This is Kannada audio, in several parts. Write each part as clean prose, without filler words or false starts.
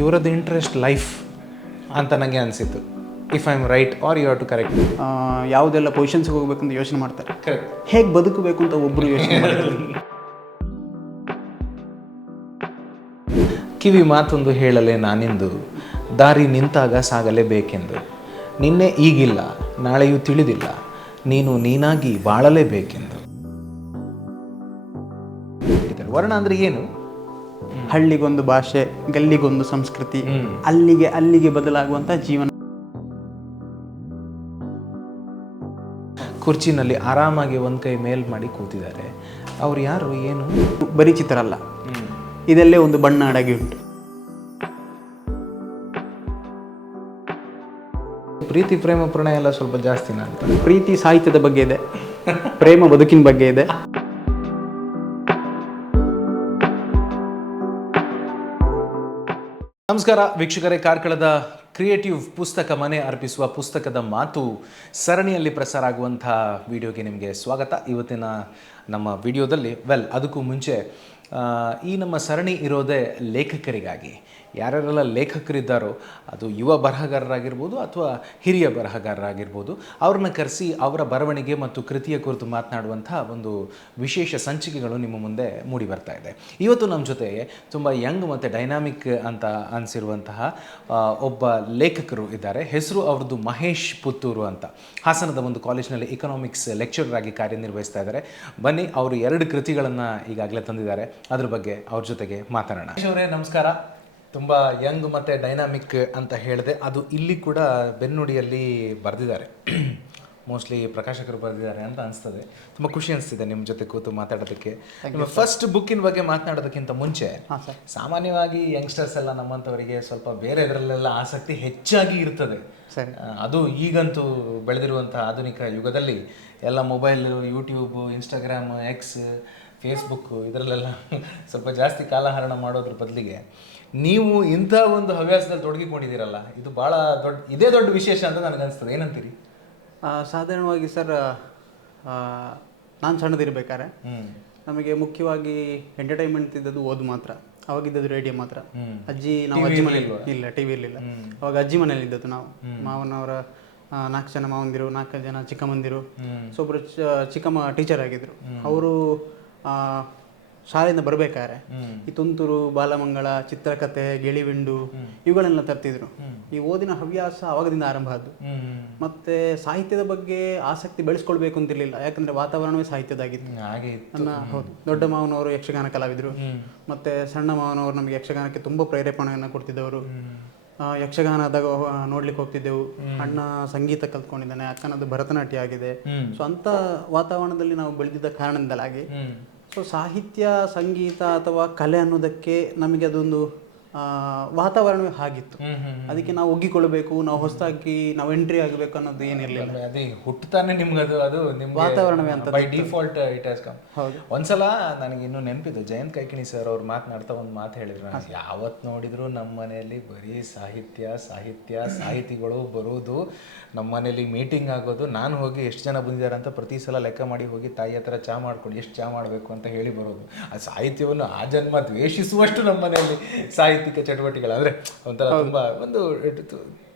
ಇವರದ್ದು ಇಂಟ್ರೆಸ್ಟ್ ಲೈಫ್ ಅಂತ ನನಗೆ ಅನಿಸಿತ್ತು. If I am right are you have to correct. ಯಾವುದೆಲ್ಲ ಪೊಸಿಷನ್ಸ್ಗೆ ಹೋಗ್ಬೇಕಂತ ಯೋಚನೆ ಮಾಡ್ತಾರೆ, ಕರೆಕ್ಟ್. ಹೇಗೆ ಬದುಕಬೇಕು ಅಂತ ಒಬ್ಬರು ಯೋಚನೆ ಮಾಡ್ತಾರೆ. ಕಿವಿ ಮಾತೊಂದು ಹೇಳಲೆ ನಾನೆಂದು, ದಾರಿ ನಿಂತಾಗ ಸಾಗಲೇಬೇಕೆಂದು, ನಿನ್ನೆ ಈಗಿಲ್ಲ ನಾಳೆಯೂ ತಿಳಿದಿಲ್ಲ, ನೀನು ನೀನಾಗಿ ಬಾಳಲೇಬೇಕೆಂದು. ವರ್ಣ ಅಂದರೆ ಏನು? ಹಳ್ಳಿಗೊಂದು ಭಾಷೆ, ಗಲ್ಲಿಗೊಂದು ಸಂಸ್ಕೃತಿ, ಅಲ್ಲಿಗೆ ಬದಲಾಗುವಂಥ ಜೀವನ. ಕುರ್ಚಿನಲ್ಲಿ ಆರಾಮಾಗಿ ಒಂದು ಕೈ ಮೇಲ್ ಮಾಡಿ ಕೂತಿದ್ದಾರೆ. ಅವ್ರು ಯಾರು, ಏನು? ಬರೀ ಚಿತ್ರ ಅಲ್ಲ, ಇದಲ್ಲೇ ಒಂದು ಬಣ್ಣ ಅಡಗಿ ಉಂಟು. ಪ್ರೀತಿ ಪ್ರೇಮ ಪ್ರಣಯ ಎಲ್ಲ ಸ್ವಲ್ಪ ಜಾಸ್ತಿನ ಅಂತ. ಪ್ರೀತಿ ಸಾಹಿತ್ಯದ ಬಗ್ಗೆ ಇದೆ, ಪ್ರೇಮ ಬದುಕಿನ ಬಗ್ಗೆ ಇದೆ. ನಮಸ್ಕಾರ ವೀಕ್ಷಕರೇ, ಕಾರ್ಕಳದ ಕ್ರಿಯೇಟಿವ್ ಪುಸ್ತಕ ಮನೆ ಅರ್ಪಿಸುವ ಪುಸ್ತಕದ ಮಾತು ಸರಣಿಯಲ್ಲಿ ಪ್ರಸಾರ ಆಗುವಂಥ ವಿಡಿಯೋಗೆ ನಿಮಗೆ ಸ್ವಾಗತ. ಇವತ್ತಿನ ನಮ್ಮ ವಿಡಿಯೋದಲ್ಲಿ ಅದಕ್ಕೂ ಮುಂಚೆ ಈ ನಮ್ಮ ಸರಣಿ ಇರೋದೇ ಲೇಖಕರಿಗಾಗಿ. ಯಾರ್ಯಾರೆಲ್ಲ ಲೇಖಕರಿದ್ದಾರೋ, ಅದು ಯುವ ಬರಹಗಾರರಾಗಿರ್ಬೋದು ಅಥವಾ ಹಿರಿಯ ಬರಹಗಾರರಾಗಿರ್ಬೋದು, ಅವ್ರನ್ನ ಕರೆಸಿ ಅವರ ಬರವಣಿಗೆ ಮತ್ತು ಕೃತಿಯ ಕುರಿತು ಮಾತನಾಡುವಂಥ ಒಂದು ವಿಶೇಷ ಸಂಚಿಕೆಗಳು ನಿಮ್ಮ ಮುಂದೆ ಮೂಡಿ ಬರ್ತಾ ಇದೆ. ಇವತ್ತು ನಮ್ಮ ಜೊತೆಗೆ ತುಂಬ ಯಂಗ್ ಮತ್ತು ಡೈನಾಮಿಕ್ ಅಂತ ಅನಿಸಿರುವಂತಹ ಒಬ್ಬ ಲೇಖಕರು ಇದ್ದಾರೆ. ಹೆಸರು ಅವ್ರದ್ದು ಮಹೇಶ್ ಪುತ್ತೂರು ಅಂತ. ಹಾಸನದ ಒಂದು ಕಾಲೇಜಿನಲ್ಲಿ ಎಕನಾಮಿಕ್ಸ್ ಲೆಕ್ಚರರ್ ಆಗಿ ಕಾರ್ಯನಿರ್ವಹಿಸ್ತಾ ಇದ್ದಾರೆ. ಬನ್ನಿ, ಅವರು 2 ಕೃತಿಗಳನ್ನು ಈಗಾಗಲೇ ತಂದಿದ್ದಾರೆ. ಅದ್ರ ಬಗ್ಗೆ ಅವ್ರ ಜೊತೆಗೆ ಮಾತಾಡೋಣ. ಮಹೇಶ್ ಅವರೇ ನಮಸ್ಕಾರ. ತುಂಬ ಯಂಗ್ ಮತ್ತು ಡೈನಾಮಿಕ್ ಅಂತ ಹೇಳಿದೆ, ಅದು ಇಲ್ಲಿ ಕೂಡ ಬೆನ್ನುಡಿಯಲ್ಲಿ ಬರೆದಿದ್ದಾರೆ. ಮೋಸ್ಟ್ಲಿ ಪ್ರಕಾಶಕರು ಬರೆದಿದ್ದಾರೆ ಅಂತ ಅನಿಸ್ತದೆ. ತುಂಬ ಖುಷಿ ಅನಿಸ್ತಿದೆ ನಿಮ್ಮ ಜೊತೆ ಕೂತು ಮಾತಾಡೋದಕ್ಕೆ. ನಿಮ್ಮ ಫಸ್ಟ್ ಬುಕ್ಕಿನ ಬಗ್ಗೆ ಮಾತನಾಡೋದಕ್ಕಿಂತ ಮುಂಚೆ, ಸಾಮಾನ್ಯವಾಗಿ ಯಂಗ್ಸ್ಟರ್ಸ್ ಎಲ್ಲ ನಮ್ಮಂಥವರಿಗೆ ಸ್ವಲ್ಪ ಬೇರೆ ಇದರಲ್ಲೆಲ್ಲ ಆಸಕ್ತಿ ಹೆಚ್ಚಾಗಿ ಇರ್ತದೆ. ಅದು ಈಗಂತೂ ಬೆಳೆದಿರುವಂಥ ಆಧುನಿಕ ಯುಗದಲ್ಲಿ ಎಲ್ಲ mobile, YouTube, Instagram, X, Facebook ಇದರಲ್ಲೆಲ್ಲ ಸ್ವಲ್ಪ ಜಾಸ್ತಿ ಕಾಲಹರಣ ಮಾಡೋದ್ರ ಬದಲಿಗೆ ನೀವು ಇಂಥ ಒಂದು ಹವ್ಯಾಸದಲ್ಲಿ ತೊಡಗಿಕೊಂಡಿದ್ದೀರಲ್ಲ, ಇದು ಭಾಳ ದೊಡ್ಡ ವಿಶೇಷ ಅಂತ ನನಗನ್ನಿಸ್ತದೆ. ಏನಂತೀರಿ? ಸಾಧಾರಣವಾಗಿ ಸರ್, ನಾನು ಸಣ್ಣದಿರ್ಬೇಕಾದ್ರೆ ನಮಗೆ ಮುಖ್ಯವಾಗಿ ಎಂಟರ್ಟೈನ್ಮೆಂಟ್ ಇದ್ದದ್ದು ಓದು ಮಾತ್ರ. ಅವಾಗಿದ್ದದ್ದು ರೇಡಿಯೋ ಮಾತ್ರ. ನಾವು ಅಜ್ಜಿ ಮನೇಲಿ ಇಲ್ಲ, ಟಿ ವಿ ಇರಲಿಲ್ಲ. ಅವಾಗ ಅಜ್ಜಿ ಮನೇಲಿ ಇದ್ದದ್ದು ನಾವು. ಮಾವನವರ 4 ಜನ ಮಾವಂದಿರು, 4 ಜನ ಚಿಕ್ಕಮ್ಮಂದಿರು. ಸೊ ಒಬ್ಬರು ಚಿಕ್ಕಮ್ಮ ಟೀಚರ್ ಆಗಿದ್ರು. ಅವರು ಶಾಲೆಯಿಂದ ಬರಬೇಕಾದ್ರೆ ಈ ತುಂತುರು, ಬಾಲಮಂಗಳ, ಚಿತ್ರಕಥೆ, ಗಿಳಿವಿಂಡು ಇವುಗಳನ್ನೆಲ್ಲ ತರ್ತಿದ್ರು. ಈ ಓದಿನ ಹವ್ಯಾಸ ಅವಾಗದಿಂದ ಆರಂಭ ಆದ್ದು. ಮತ್ತೆ ಸಾಹಿತ್ಯದ ಬಗ್ಗೆ ಆಸಕ್ತಿ ಬೆಳೆಸ್ಕೊಳ್ಬೇಕು ಅಂತಿರ್ಲಿಲ್ಲ, ಯಾಕಂದ್ರೆ ವಾತಾವರಣವೇ ಸಾಹಿತ್ಯದಾಗಿತ್ತು. ಹೌದು, ದೊಡ್ಡ ಮಾವನವರು ಯಕ್ಷಗಾನ ಕಲಾವಿದರು. ಮತ್ತೆ ಸಣ್ಣ ಮಾವನವರು ನಮಗೆ ಯಕ್ಷಗಾನಕ್ಕೆ ತುಂಬಾ ಪ್ರೇರೇಪಣೆಯನ್ನು ಕೊಡ್ತಿದ್ದವರು. ಯಕ್ಷಗಾನದಾಗ ನೋಡ್ಲಿಕ್ಕೆ ಹೋಗ್ತಿದ್ದೆವು. ಅಣ್ಣ ಸಂಗೀತ ಕಲ್ತ್ಕೊಂಡಿದ್ದಾನೆ, ಅಕ್ಕನದು ಭರತನಾಟ್ಯ ಆಗಿದೆ. ಸೊ ಅಂತ ವಾತಾವರಣದಲ್ಲಿ ನಾವು ಬೆಳೆದಿದ್ದ ಕಾರಣದಿಂದಲಾಗಿ ಸೊ ಸಾಹಿತ್ಯ, ಸಂಗೀತ ಅಥವಾ ಕಲೆ ಅನ್ನೋದಕ್ಕೆ ನಮಗೆ ಅದೊಂದು ವಾತಾವರಣವೇ ಹಾಗಿತ್ತು. ಅದಕ್ಕೆ ನಾವು ಒಗ್ಗಿಕೊಳ್ಬೇಕು, ನಾವು ಹೊಸದಾಗಿ ನಾವು ಎಂಟ್ರಿ ಆಗಬೇಕು ಅನ್ನೋದು ಏನಿರಲಿಲ್ಲ. ಅದೇ ಹುಟ್ಟುತ್ತಾನೆ ನಿಮ್ಗೆ ಅದು ನಿಮ್ಮ ವಾತಾವರಣವೇ ಅಂತ by default it has come. ಒಂದ್ಸಲ ನನಗೆ ಇನ್ನೂ ನೆನಪಿದ್ದು, ಜಯಂತ್ ಕೈಕಿಣಿ ಸರ್ ಅವ್ರು ಮಾತನಾಡ್ತಾ ಒಂದು ಮಾತು ಹೇಳಿದ್ರು. ಯಾವತ್ತು ನೋಡಿದ್ರು ನಮ್ಮ ಮನೆಯಲ್ಲಿ ಬರೀ ಸಾಹಿತಿಗಳು ಬರೋದು, ನಮ್ಮ ಮನೇಲಿ ಮೀಟಿಂಗ್ ಆಗೋದು, ನಾನು ಹೋಗಿ ಎಷ್ಟು ಜನ ಬಂದಿದ್ದಾರೆ ಅಂತ ಪ್ರತಿ ಸಲ ಲೆಕ್ಕ ಮಾಡಿ ಹೋಗಿ ತಾಯಿ ಹತ್ರ ಚಾ ಮಾಡ್ಕೊಡಿ, ಎಷ್ಟು ಚಾ ಮಾಡಬೇಕು ಅಂತ ಹೇಳಿ ಬರೋದು. ಆ ಸಾಹಿತ್ಯವನ್ನು ಆ ಜನ್ಮ ದ್ವೇಷಿಸುವಷ್ಟು ನಮ್ಮ ಮನೆಯಲ್ಲಿ ಸಾಹಿತ್ಯಿಕ ಚಟುವಟಿಕೆಗಳು ಅಂದರೆ ಒಂಥರ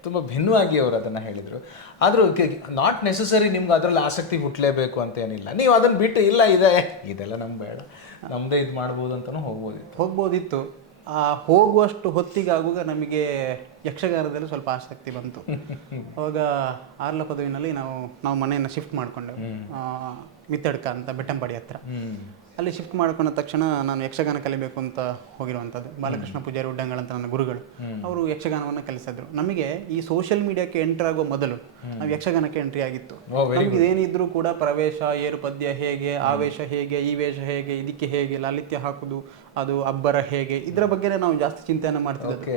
ತುಂಬ ಭಿನ್ನವಾಗಿ ಅವರು ಅದನ್ನು ಹೇಳಿದರು. ಆದರೂ ನಾಟ್ ನೆಸಸರಿ ನಿಮ್ಗೆ ಅದರಲ್ಲಿ ಆಸಕ್ತಿ ಹುಟ್ಟಲೇಬೇಕು ಅಂತ ಏನಿಲ್ಲ. ನೀವು ಅದನ್ನು ಬಿಟ್ಟು ಇಲ್ಲ ಇದೆಲ್ಲ ನಮ್ಗೆ ಬೇಡ, ನಮ್ಮದೇ ಇದು ಮಾಡ್ಬೋದು ಅಂತಲೂ ಹೋಗ್ಬೋದಿತ್ತು. ಹೋಗುವಷ್ಟು ಹೊತ್ತಿಗಾಗುವಾಗ ನಮಗೆ ಯಕ್ಷಗಾನದಲ್ಲಿ ಸ್ವಲ್ಪ ಆಸಕ್ತಿ ಬಂತು. ಅವಾಗ ಆರ್ಲ ಪದವಿನಲ್ಲಿ ನಾವು ಮನೆಯನ್ನು ಶಿಫ್ಟ್ ಮಾಡಿಕೊಂಡೆವು. ಮಿತ್ತಡ್ಕ ಅಂತ ಬೆಟ್ಟಂಪಾಡಿ ಹತ್ರ. ಅಲ್ಲಿ ಶಿಫ್ಟ್ ಮಾಡ್ಕೊಂಡ ತಕ್ಷಣ ನಾನು ಯಕ್ಷಗಾನ ಕಲಿಬೇಕು ಅಂತ ಹೋಗಿರುವಂಥದ್ದು. ಬಾಲಕೃಷ್ಣ ಪೂಜಾರಿ ಉಡ್ಡಂಗಳ ಅಂತ ನನ್ನ ಗುರುಗಳು, ಅವರು ಯಕ್ಷಗಾನವನ್ನು ಕಲಿಸಿದ್ರು. ನಮಗೆ ಈ ಸೋಷಿಯಲ್ ಮೀಡಿಯಾಕ್ಕೆ ಎಂಟ್ರಿ ಆಗೋ ಮೊದಲು ನಾವು ಯಕ್ಷಗಾನಕ್ಕೆ ಎಂಟ್ರಿ ಆಗಿತ್ತು. ನಮ್ಗೆ ಇದೇನಿದ್ರು ಕೂಡ ಪ್ರವೇಶ, ಏರು ಪದ್ಯ ಹೇಗೆ, ಆವೇಶ ಹೇಗೆ, ಈ ವೇಷ ಹೇಗೆ, ಇದಕ್ಕೆ ಹೇಗೆ ಲಾಲಿತ್ಯ ಹಾಕುದು, ಅದು ಅಬ್ಬರ ಹೇಗೆ, ಇದರ ಬಗ್ಗೆ ನಾವು ಜಾಸ್ತಿ ಚಿಂತೆಯನ್ನು ಮಾಡ್ತಿದ್ವಿ.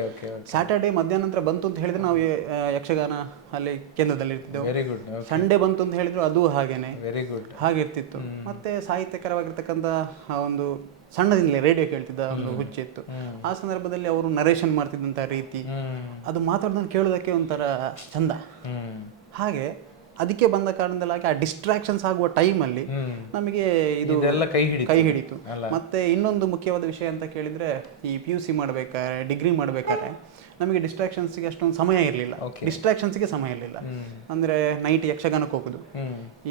ಸ್ಯಾಟರ್ಡೇ ಮಧ್ಯಾಹ್ನ ನಂತರ ಬಂತು ಅಂತ ಹೇಳಿದ್ರೆ ನಾವು ಯಕ್ಷಗಾನ ಅಲ್ಲಿ ಕೇಂದ್ರದಲ್ಲಿ ಇರ್ತಿದ್ದೆವು. ಸಂಡೇ ಬಂತು ಅಂತ ಹೇಳಿದ್ರು ಅದು ಹಾಗೇನೆ ಹಾಗಿರ್ತಿತ್ತು. ಮತ್ತೆ ಸಾಹಿತ್ಯಕರವಾಗಿರ್ತಕ್ಕಂಥ ಒಂದು ಸಣ್ಣದಿಂದಲೇ ರೇಡಿಯೋ ಕೇಳ್ತಿದ್ದ ಒಂದು ಹುಚ್ಚಿತ್ತು. ಆ ಸಂದರ್ಭದಲ್ಲಿ ಅವರು ನರೇಷನ್ ಮಾಡ್ತಿದ್ದಂಥ ರೀತಿ, ಅದು ಮಾತಾಡೋದನ್ನು ಕೇಳೋದಕ್ಕೆ ಒಂಥರ ಚಂದ. ಹಾಗೆ ಅದಕ್ಕೆ ಬಂದ ಕಾರಣದಲ್ಲಾಗಿ ಆ ಡಿಸ್ಟ್ರಾಕ್ಷನ್ಸ್ ಆಗುವ ಟೈಮಲ್ಲಿ ನಮಗೆ ಇದು ಕೈ ಹಿಡಿತು. ಮತ್ತೆ ಇನ್ನೊಂದು ಮುಖ್ಯವಾದ ವಿಷಯ ಅಂತ ಕೇಳಿದ್ರೆ, ಈ PUC ಮಾಡ್ಬೇಕಾದ್ರೆ, ಡಿಗ್ರಿ ಮಾಡ್ಬೇಕಾದ್ರೆ ನಮಗೆ ಡಿಸ್ಟ್ರಾಕ್ಷನ್ಸ್ಗೆ ಅಷ್ಟೊಂದು ಸಮಯ ಇರಲಿಲ್ಲ. ಡಿಸ್ಟ್ರಾಕ್ಷನ್ಸ್ಗೆ ಸಮಯ ಇರಲಿಲ್ಲ. ಅಂದರೆ ನೈಟ್ ಯಕ್ಷಗಾನಕ್ಕೆ ಹೋಗೋದು,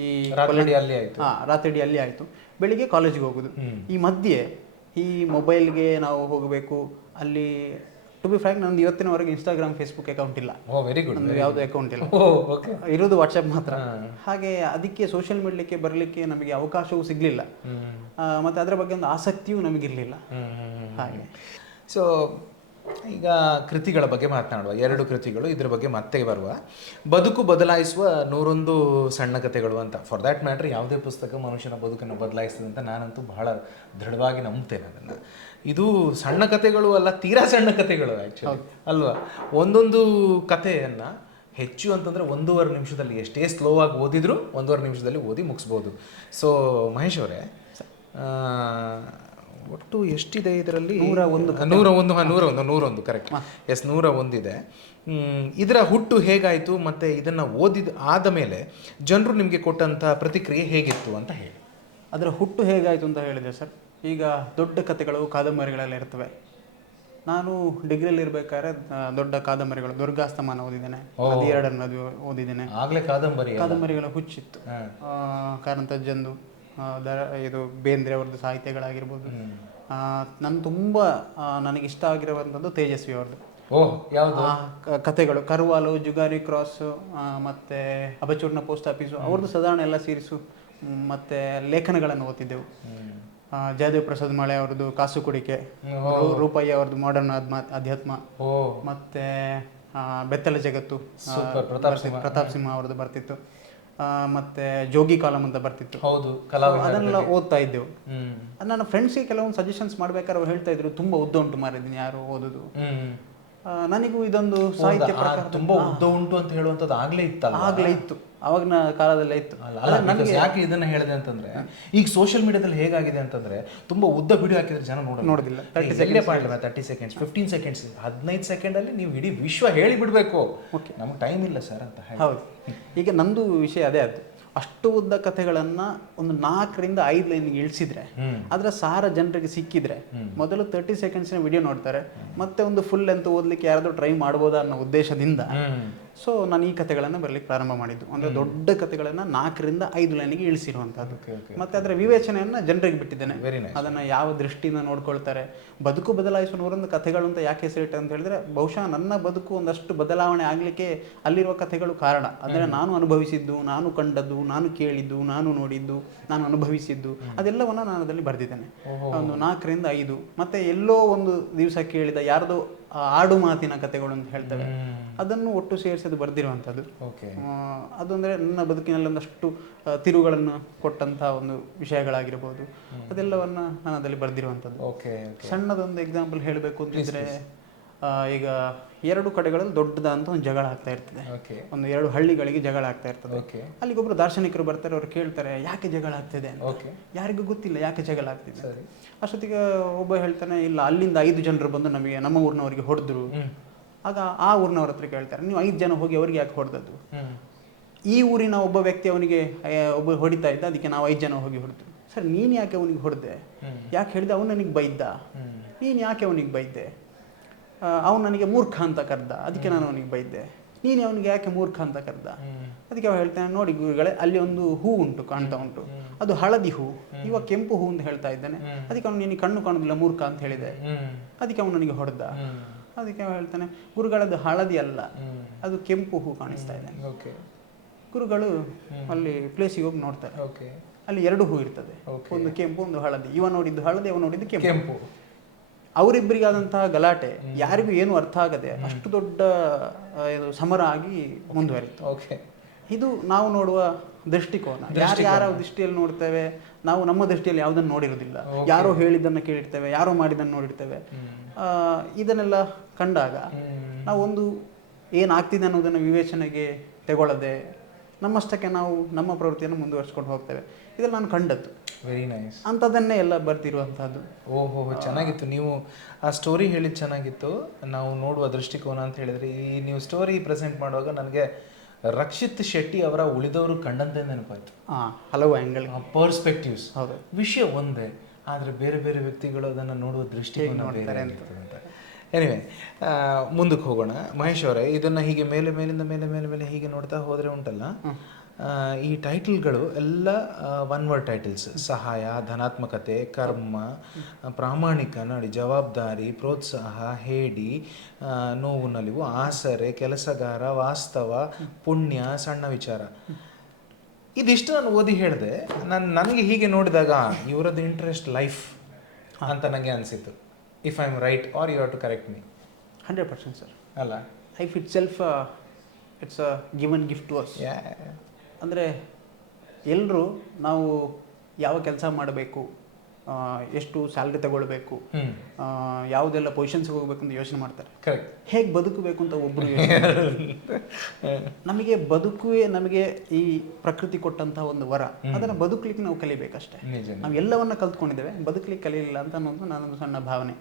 ಈ ರಾತ್ರಿ ಅಲ್ಲಿ ಆಯಿತು, ಬೆಳಿಗ್ಗೆ ಕಾಲೇಜಿಗೆ ಹೋಗೋದು. ಈ ಮಧ್ಯೆ ಈ ಮೊಬೈಲ್ಗೆ ನಾವು ಹೋಗಬೇಕು. ಅಲ್ಲಿ ಟು ಬಿ ಫ್ರ್ಯಾಂಕ್, ನಂದು ಇವತ್ತಿನವರೆಗೆ Instagram, Facebook ಅಕೌಂಟ್ ಇಲ್ಲ. Very good. ನಂದು ಯಾವುದೇ ಅಕೌಂಟ್ ಇಲ್ಲ, ಇರೋದು ವಾಟ್ಸಪ್ ಮಾತ್ರ. ಹಾಗೆ ಅದಕ್ಕೆ ಸೋಷಿಯಲ್ ಮೀಡಿಯಾಕ್ಕೆ ಬರಲಿಕ್ಕೆ ನಮಗೆ ಅವಕಾಶವೂ ಸಿಗಲಿಲ್ಲ, ಮತ್ತು ಅದರ ಬಗ್ಗೆ ಒಂದು ಆಸಕ್ತಿಯೂ ನಮಗಿರಲಿಲ್ಲ. ಹಾಗೆ ಸೊ ಈಗ ಕೃತಿಗಳ ಬಗ್ಗೆ ಮಾತನಾಡುವ, 2 ಕೃತಿಗಳು, ಇದ್ರ ಬಗ್ಗೆ ಮತ್ತೆ ಬರುವ. ಬದುಕು ಬದಲಾಯಿಸುವ 101 ಸಣ್ಣ ಕಥೆಗಳು ಅಂತ. ಫಾರ್ ದ್ಯಾಟ್ ಮ್ಯಾಟ್ರ್ ಯಾವುದೇ ಪುಸ್ತಕ ಮನುಷ್ಯನ ಬದುಕನ್ನು ಬದಲಾಯಿಸ್ತದೆ ಅಂತ ನಾನಂತೂ ಬಹಳ ದೃಢವಾಗಿ ನಂಬ್ತೇನೆ ಅದನ್ನು. ಇದು ಸಣ್ಣ ಕಥೆಗಳು ಅಲ್ಲ, ತೀರಾ ಸಣ್ಣ ಕಥೆಗಳು ಆ್ಯಕ್ಚುಲಿ ಅಲ್ವಾ. ಒಂದೊಂದು ಕಥೆಯನ್ನು ಹೆಚ್ಚು ಅಂತಂದರೆ 1.5 ನಿಮಿಷದಲ್ಲಿ, ಎಷ್ಟೇ ಸ್ಲೋ ಆಗಿ ಓದಿದ್ರು 1.5 ನಿಮಿಷದಲ್ಲಿ ಓದಿ ಮುಗಿಸ್ಬೋದು. ಸೊ ಮಹೇಶ್ ಅವರೇ, ಒಟ್ಟು ಎಷ್ಟಿದೆ ಇದರಲ್ಲಿ? 101 ಕರೆಕ್ಟ್. ಎಸ್, 101 ಇದೆ. ಇದರ ಹುಟ್ಟು ಹೇಗಾಯಿತು ಮತ್ತು ಇದನ್ನು ಓದಿದ ಆದ ಮೇಲೆ ಜನರು ನಿಮಗೆ ಕೊಟ್ಟಂಥ ಪ್ರತಿಕ್ರಿಯೆ ಹೇಗಿತ್ತು ಅಂತ ಹೇಳಿ. ಅದರ ಹುಟ್ಟು ಹೇಗಾಯಿತು ಅಂತ ಹೇಳಿದೆ ಸರ್. ಈಗ ದೊಡ್ಡ ಕಥೆಗಳು, ಕಾದಂಬರಿಗಳೆಲ್ಲ ಇರ್ತವೆ. ನಾನು ಡಿಗ್ರಿಯಲ್ಲಿ ಇರಬೇಕಾದ್ರೆ ದೊಡ್ಡ ಕಾದಂಬರಿಗಳು, ದುರ್ಗಾಸ್ತಮಾನ ಓದಿದ್ದೇನೆ, ನದಿ ಓದಿದ್ದೇನೆ. ಆಗಲೇ ಕಾದಂಬರಿಗಳ ಹುಚ್ಚಿತ್ತು. ಕಾರಂತಜ್ಜಂದು, ಇದು ಬೇಂದ್ರೆ ಅವ್ರದ್ದು ಸಾಹಿತ್ಯಗಳಾಗಿರ್ಬೋದು. ನಾನು ತುಂಬ ನನಗಿಷ್ಟ ಆಗಿರುವಂಥದ್ದು ತೇಜಸ್ವಿ ಅವ್ರದ್ದು ಕಥೆಗಳು. ಕರ್ವಾಲು, ಜುಗಾರಿ ಕ್ರಾಸ್, ಮತ್ತು ಅಬಚೂರ್ಣ ಪೋಸ್ಟ್ ಆಫೀಸು, ಅವ್ರದ್ದು ಸಾಧಾರಣ ಎಲ್ಲ ಸೀರೀಸು ಮತ್ತು ಲೇಖನಗಳನ್ನು ಓದ್ತಿದ್ದೆವು. ಜಯದೇವ್ ಪ್ರಸಾದ್ ಮಳೆ ಅವ್ರದ್ದು ಕಾಸು ಕುಡಿಕೆ, ರೂಪಯ್ಯ ಅವ್ರದ್ದು ಮಾಡರ್ನ್ ಅಧ್ಯಾತ್ಮ, ಮತ್ತು ಬೆತ್ತಲ ಜಗತ್ತು ಪ್ರತಾಪ್ ಸಿಂಹ ಅವ್ರದ್ದು ಬರ್ತಿತ್ತು. ಮತ್ತೆ ಜೋಗಿ ಕಾಲಮ್ ಅಂತ ಬರ್ತಿತ್ತು. ಅದನ್ನೆಲ್ಲ ಓದ್ತಾ ಇದ್ದೆವು. ನನ್ನ ಫ್ರೆಂಡ್ಸ್ಗೆ ಕೆಲವೊಂದು ಸಜೆಷನ್ಸ್ ಮಾಡ್ಬೇಕಾದ್ರೆ ಅವ್ರು ಹೇಳ್ತಾ ಇದ್ರು, ತುಂಬಾ ಉದ್ದ ಉಂಟು ಮಾರಿದ್ದೀನಿ ಯಾರು ಓದುದು. ನನಗೂ ಇದೊಂದು ಸಾಹಿತ್ಯ ಪ್ರಕಾರ ತುಂಬಾ ಉದ್ದ ಉಂಟು ಅಂತ ಹೇಳುವಂಥದ್ದು ಆಗ್ಲೇ ಇತ್ತು, ಅವಾಗಿನ ಕಾಲದಲ್ಲೇ ಇತ್ತು. ಯಾಕೆ ಇದನ್ನ ಹೇಳಿದೆ ಅಂತಂದ್ರೆ, ಈಗ ಸೋಷಿಯಲ್ ಮೀಡಿಯಾದಲ್ಲಿ ಹೇಗಾಗಿದೆ ಅಂತಂದ್ರೆ, ತುಂಬಾ ಉದ್ದ ವಿಡಿಯೋ ಹಾಕಿದ್ರೆ ಜನ ನೋಡೋದಿಲ್ಲ. 30 ಸೆಕೆಂಡ್ಸ್ 15 ಸೆಕೆಂಡ್ಸ್ 15 ಸೆಕೆಂಡಲ್ಲಿ ನೀವು ಇಡೀ ವಿಶ್ವ ಹೇಳಿ ಬಿಡಬೇಕು, ನಮ್ಗೆ ಟೈಮ್ ಇಲ್ಲ ಸರ್ ಅಂತ. ಹೌದು, ಈಗ ನಂದು ವಿಷಯ ಅದೇ ಆಯ್ತು. ಅಷ್ಟು ಉದ್ದ ಕಥೆಗಳನ್ನು ಒಂದು 4 ರಿಂದ 5 ಲೈನ್ಗೆ ಇಳಿಸಿದ್ರೆ, ಅದರ ಸಾರ ಜನರಿಗೆ ಸಿಕ್ಕಿದ್ರೆ, ಮೊದಲು 30 ಸೆಕೆಂಡ್ಸ್ನ ವಿಡಿಯೋ ನೋಡ್ತಾರೆ, ಮತ್ತೆ ಒಂದು ಫುಲ್ ಲೆಂತ್ ಓದಲಿಕ್ಕೆ ಯಾರಾದರೂ ಟ್ರೈ ಮಾಡ್ಬೋದಾ ಅನ್ನೋ ಉದ್ದೇಶದಿಂದ ಸೊ ನಾನು ಈ ಕಥೆಗಳನ್ನು ಬರಲಿಕ್ಕೆ ಪ್ರಾರಂಭ ಮಾಡಿದ್ದು. ಅಂದರೆ ದೊಡ್ಡ ಕಥೆಗಳನ್ನು 4 ರಿಂದ 5 ಲೈನಿಗೆ ಇಳಿಸಿರುವಂಥದ್ದು. ಮತ್ತು ಅದರ ವಿವೇಚನೆಯನ್ನು ಜನರಿಗೆ ಬಿಟ್ಟಿದ್ದೇನೆ. ಅದನ್ನು ಯಾವ ದೃಷ್ಟಿಯಿಂದ ನೋಡ್ಕೊಳ್ತಾರೆ. ಬದುಕು ಬದಲಾಯಿಸುವ 101 ಕಥೆಗಳು ಅಂತ ಯಾಕೆ ಹೆಸರಿಟ್ಟೆ ಅಂತ ಹೇಳಿದ್ರೆ, ಬಹುಶಃ ನನ್ನ ಬದುಕು ಒಂದಷ್ಟು ಬದಲಾವಣೆ ಆಗಲಿಕ್ಕೆ ಅಲ್ಲಿರುವ ಕಥೆಗಳು ಕಾರಣ. ಅಂದರೆ ನಾನು ಅನುಭವಿಸಿದ್ದು, ನಾನು ಕಂಡದ್ದು, ನಾನು ಕೇಳಿದ್ದು, ನಾನು ನೋಡಿದ್ದು, ನಾನು ಅನುಭವಿಸಿದ್ದು, ಅದೆಲ್ಲವನ್ನು ನಾನು ಅದರಲ್ಲಿ ಬರೆದಿದ್ದೇನೆ. ಒಂದು 4 ರಿಂದ 5. ಮತ್ತು ಎಲ್ಲೋ ಒಂದು ದಿವಸ ಕೇಳಿದ ಯಾರ್ದೋ ಆಡು ಮಾತಿನ ಕಥೆಗಳು ಅಂತ ಹೇಳ್ತೇವೆ, ಅದನ್ನು ಒಟ್ಟು ಸೇರಿಸಿ ಅದು ಬರೆದಿರುವಂಥದ್ದು. ಅದು ಅಂದರೆ ನನ್ನ ಬದುಕಿನಲ್ಲಿ ಒಂದಷ್ಟು ತಿರುವುಗಳನ್ನು ಕೊಟ್ಟಂಥ ಒಂದು ವಿಷಯಗಳಾಗಿರ್ಬೋದು, ಅದೆಲ್ಲವನ್ನ ನಾನು ಅದರಲ್ಲಿ ಬರೆದಿರುವಂಥದ್ದು. ಸಣ್ಣದೊಂದು ಎಕ್ಸಾಂಪಲ್ ಹೇಳಬೇಕು ಅಂತಿದ್ರೆ, ಈಗ 2 ಕಡೆಗಳಲ್ಲಿ ದೊಡ್ಡದಂತ ಒಂದು ಜಗಳ ಆಗ್ತಾ ಇರ್ತದೆ. ಒಂದು 2 ಹಳ್ಳಿಗಳಿಗೆ ಜಗಳ ಆಗ್ತಾ ಇರ್ತದೆ. ಅಲ್ಲಿಗೊಬ್ರು ದಾರ್ಶನಿಕರು ಬರ್ತಾರೆ, ಅವ್ರು ಕೇಳ್ತಾರೆ ಯಾಕೆ ಜಗಳ ಆಗ್ತಿದೆ ಅಂತ. ಯಾರಿಗೂ ಗೊತ್ತಿಲ್ಲ ಯಾಕೆ ಜಗಳ ಆಗ್ತಿದೆ. ಅಷ್ಟೊತ್ತಿಗೆ ಒಬ್ಬ ಹೇಳ್ತಾನೆ, ಇಲ್ಲ ಅಲ್ಲಿಂದ 5 ಜನರು ಬಂದು ನಮಗೆ ನಮ್ಮ ಊರಿನವರಿಗೆ ಹೊಡೆದ್ರು. ಆಗ ಆ ಊರಿನವ್ರ ಹತ್ರ ಕೇಳ್ತಾರೆ, ನೀವು 5 ಜನ ಹೋಗಿ ಅವ್ರಿಗೆ ಯಾಕೆ ಹೊಡೆದದ್ದು? ಈ ಊರಿನ ಒಬ್ಬ ವ್ಯಕ್ತಿ ಅವನಿಗೆ ಒಬ್ಬ ಹೊಡಿತಾ ಇದ್ದ, ಅದಕ್ಕೆ ನಾವು 5 ಜನ ಹೋಗಿ ಹೊಡೆದು. ಸರ್, ನೀನು ಯಾಕೆ ಅವನಿಗೆ ಹೊಡೆದೆ? ಯಾಕೆ ಹೇಳಿದೆ? ಅವನು ನನಗೆ ಬೈದ್ದ. ನೀನು ಯಾಕೆ ಅವನಿಗೆ ಬೈದ್ದೆ? ಅವನು ನನಗೆ ಮೂರ್ಖ ಅಂತ ಕರೆದ, ಅದಕ್ಕೆ ನಾನು ಅವನಿಗೆ ಬೈದ್ದೆ. ನೀನು ಅವನಿಗೆ ಯಾಕೆ ಮೂರ್ಖ ಅಂತ ಕರೆದ? ಅದಕ್ಕೆ ಅವ್ನು ಹೇಳ್ತಾನೆ, ನೋಡಿ ಗುರುಗಳೇ, ಅಲ್ಲಿ ಒಂದು ಹೂ ಉಂಟು, ಕಾಣ್ತಾ ಉಂಟು, ಅದು ಹಳದಿ ಹೂ, ಇವಾಗ ಕೆಂಪು ಹೂ ಅಂತ ಹೇಳ್ತಾ ಇದ್ದಾನೆ, ಅದಕ್ಕೆ ಅವನು ನಿನಗೆ ಕಣ್ಣು ಕಾಣೋದಿಲ್ಲ, ಮೂರ್ಖ ಅಂತ ಹೇಳಿದೆ, ಅದಕ್ಕೆ ಅವನು ನನಗೆ ಹೊಡೆದ. ಅದಕ್ಕೆ ಅವ್ನು ಹೇಳ್ತಾನೆ, ಗುರುಗಳದ್ದು ಹಳದಿ ಅಲ್ಲ, ಅದು ಕೆಂಪು ಹೂ ಕಾಣಿಸ್ತಾ ಇದೆ. ಗುರುಗಳು ಅಲ್ಲಿ ಪ್ಲೇಸಿಗೆ ಹೋಗಿ ನೋಡ್ತಾರೆ, ಅಲ್ಲಿ 2 ಹೂ ಇರ್ತದೆ, ಒಂದು ಕೆಂಪು ಒಂದು ಹಳದಿ. ಇವ ನೋಡಿದ್ದು ಹಳದಿ, ಅವ ನೋಡಿದ್ದು ಕೆಂಪು. ಅವರಿಬ್ಬರಿಗಾದಂತಹ ಗಲಾಟೆ ಯಾರಿಗೂ ಏನು ಅರ್ಥ ಆಗದೆ ಅಷ್ಟು ದೊಡ್ಡ ಸಮರ ಆಗಿ ಮುಂದುವರಿತು. ಇದು ನಾವು ನೋಡುವ ದೃಷ್ಟಿಕೋನ. ಯಾರ ದೃಷ್ಟಿಯಲ್ಲಿ ನೋಡ್ತೇವೆ ನಾವು, ನಮ್ಮ ದೃಷ್ಟಿಯಲ್ಲಿ ಯಾವುದನ್ನು ನೋಡಿರೋದಿಲ್ಲ. ಯಾರೋ ಹೇಳಿದ್ದನ್ನು ಕೇಳಿರ್ತೇವೆ, ಯಾರೋ ಮಾಡಿದ್ದನ್ನು ನೋಡಿರ್ತೇವೆ. ಇದನ್ನೆಲ್ಲ ಕಂಡಾಗ ನಾವು ಒಂದು ಏನಾಗ್ತಿದೆ ಅನ್ನೋದನ್ನು ವಿವೇಚನೆಗೆ ತಗೊಳ್ಳದೆ ನಮ್ಮಷ್ಟಕ್ಕೆ ನಾವು ನಮ್ಮ ಪ್ರವೃತ್ತಿಯನ್ನು ಮುಂದುವರಿಸ್ಕೊಂಡು ಹೋಗ್ತೇವೆ. ಇದೆಲ್ಲ ನಾನು ಕಂಡದ್ದು. Very nice. ಅಂಥದ್ದನ್ನೇ ಎಲ್ಲ ಬರ್ತಿರುವಂಥದ್ದು. ಓಹೋ, ಚೆನ್ನಾಗಿತ್ತು. ನೀವು ಆ ಸ್ಟೋರಿ ಹೇಳಿದ್ದು ಚೆನ್ನಾಗಿತ್ತು. ನಾವು ನೋಡುವ ದೃಷ್ಟಿಕೋನ ಅಂತ ಹೇಳಿದ್ರೆ, ಈ ನೀವು ಸ್ಟೋರಿ ಪ್ರೆಸೆಂಟ್ ಮಾಡುವಾಗ ನನಗೆ ರಕ್ಷಿತ್ ಶೆಟ್ಟಿ ಅವರ ಉಳಿದವರು ಕಂಡಂತೆ ನೆನಪಾಯ್ತು. ಹಲವು ಆ್ಯಂಗಲ್ ಪರ್ಸ್ಪೆಕ್ಟಿವ್ಸ್, ಹೌದು, ವಿಷಯ ಒಂದೇ, ಆದರೆ ಬೇರೆ ಬೇರೆ ವ್ಯಕ್ತಿಗಳು ಅದನ್ನು ನೋಡುವ ದೃಷ್ಟಿಕೋನ ಬೇರೆ ಆಗಿರ್ತದೆ ಅಂತ. ಎನಿವೆ, ಮುಂದಕ್ಕೆ ಹೋಗೋಣ. ಮಹೇಶ್ ಅವರೇ, ಇದನ್ನು ಹೀಗೆ ಮೇಲಿಂದ ಮೇಲೆ ಹೀಗೆ ನೋಡ್ತಾ ಹೋದರೆ ಉಂಟಲ್ಲ, ಈ ಟೈಟಲ್ಗಳು ಎಲ್ಲ ಒನ್ ವರ್ಡ್ ಟೈಟಲ್ಸ್: ಸಹಾಯ, ಧನಾತ್ಮಕತೆ, ಕರ್ಮ, ಪ್ರಾಮಾಣಿಕ, ನೋಡಿ, ಜವಾಬ್ದಾರಿ, ಪ್ರೋತ್ಸಾಹ, ಹೇಡಿ, ನೋವು ನಲಿವು, ಆಸರೆ, ಕೆಲಸಗಾರ, ವಾಸ್ತವ, ಪುಣ್ಯ, ಸಣ್ಣ ವಿಚಾರ. ಇದಿಷ್ಟು ನಾನು ಓದಿ ಹೇಳಿದೆ. ನನಗೆ ಹೀಗೆ ನೋಡಿದಾಗ ಇವರದ್ದು ಇಂಟ್ರೆಸ್ಟ್ ಲೈಫ್ ಅಂತ ನನಗೆ ಅನಿಸಿತು. If I am right are you have to correct me. 100% sir. ಅಲ್ಲ, life itself it's a given gift to us. ಅಂದರೆ ಎಲ್ಲರೂ ನಾವು ಯಾವ ಕೆಲಸ ಮಾಡಬೇಕು, ಎಷ್ಟು ಸ್ಯಾಲ್ರಿ ತಗೊಳ್ಬೇಕು, ಯಾವುದೆಲ್ಲ ಪೊಸಿಷನ್ಸ್ಗೆ ಹೋಗ್ಬೇಕು ಅಂತ ಯೋಚನೆ ಮಾಡ್ತಾರೆ. ಕರೆಕ್ಟ್. ಹೇಗೆ ಬದುಕಬೇಕು ಅಂತ ಒಬ್ಬರು ನಮಗೆ ಬದುಕುವೆ ನಮಗೆ ಈ ಪ್ರಕೃತಿ ಕೊಟ್ಟಂತಹ ಒಂದು ವರ. ಅದನ್ನು ಬದುಕಲಿಕ್ಕೆ ನಾವು ಕಲಿಬೇಕಷ್ಟೇ. ನಾವು ಎಲ್ಲವನ್ನ ಕಲ್ತ್ಕೊಂಡಿದ್ದೇವೆ, ಬದುಕಲಿಕ್ಕೆ ಕಲಿಯಲಿಲ್ಲ ಅಂತ ಅನ್ನೋದು ನನ್ನೊಂದು ಸಣ್ಣ ಭಾವನೆ.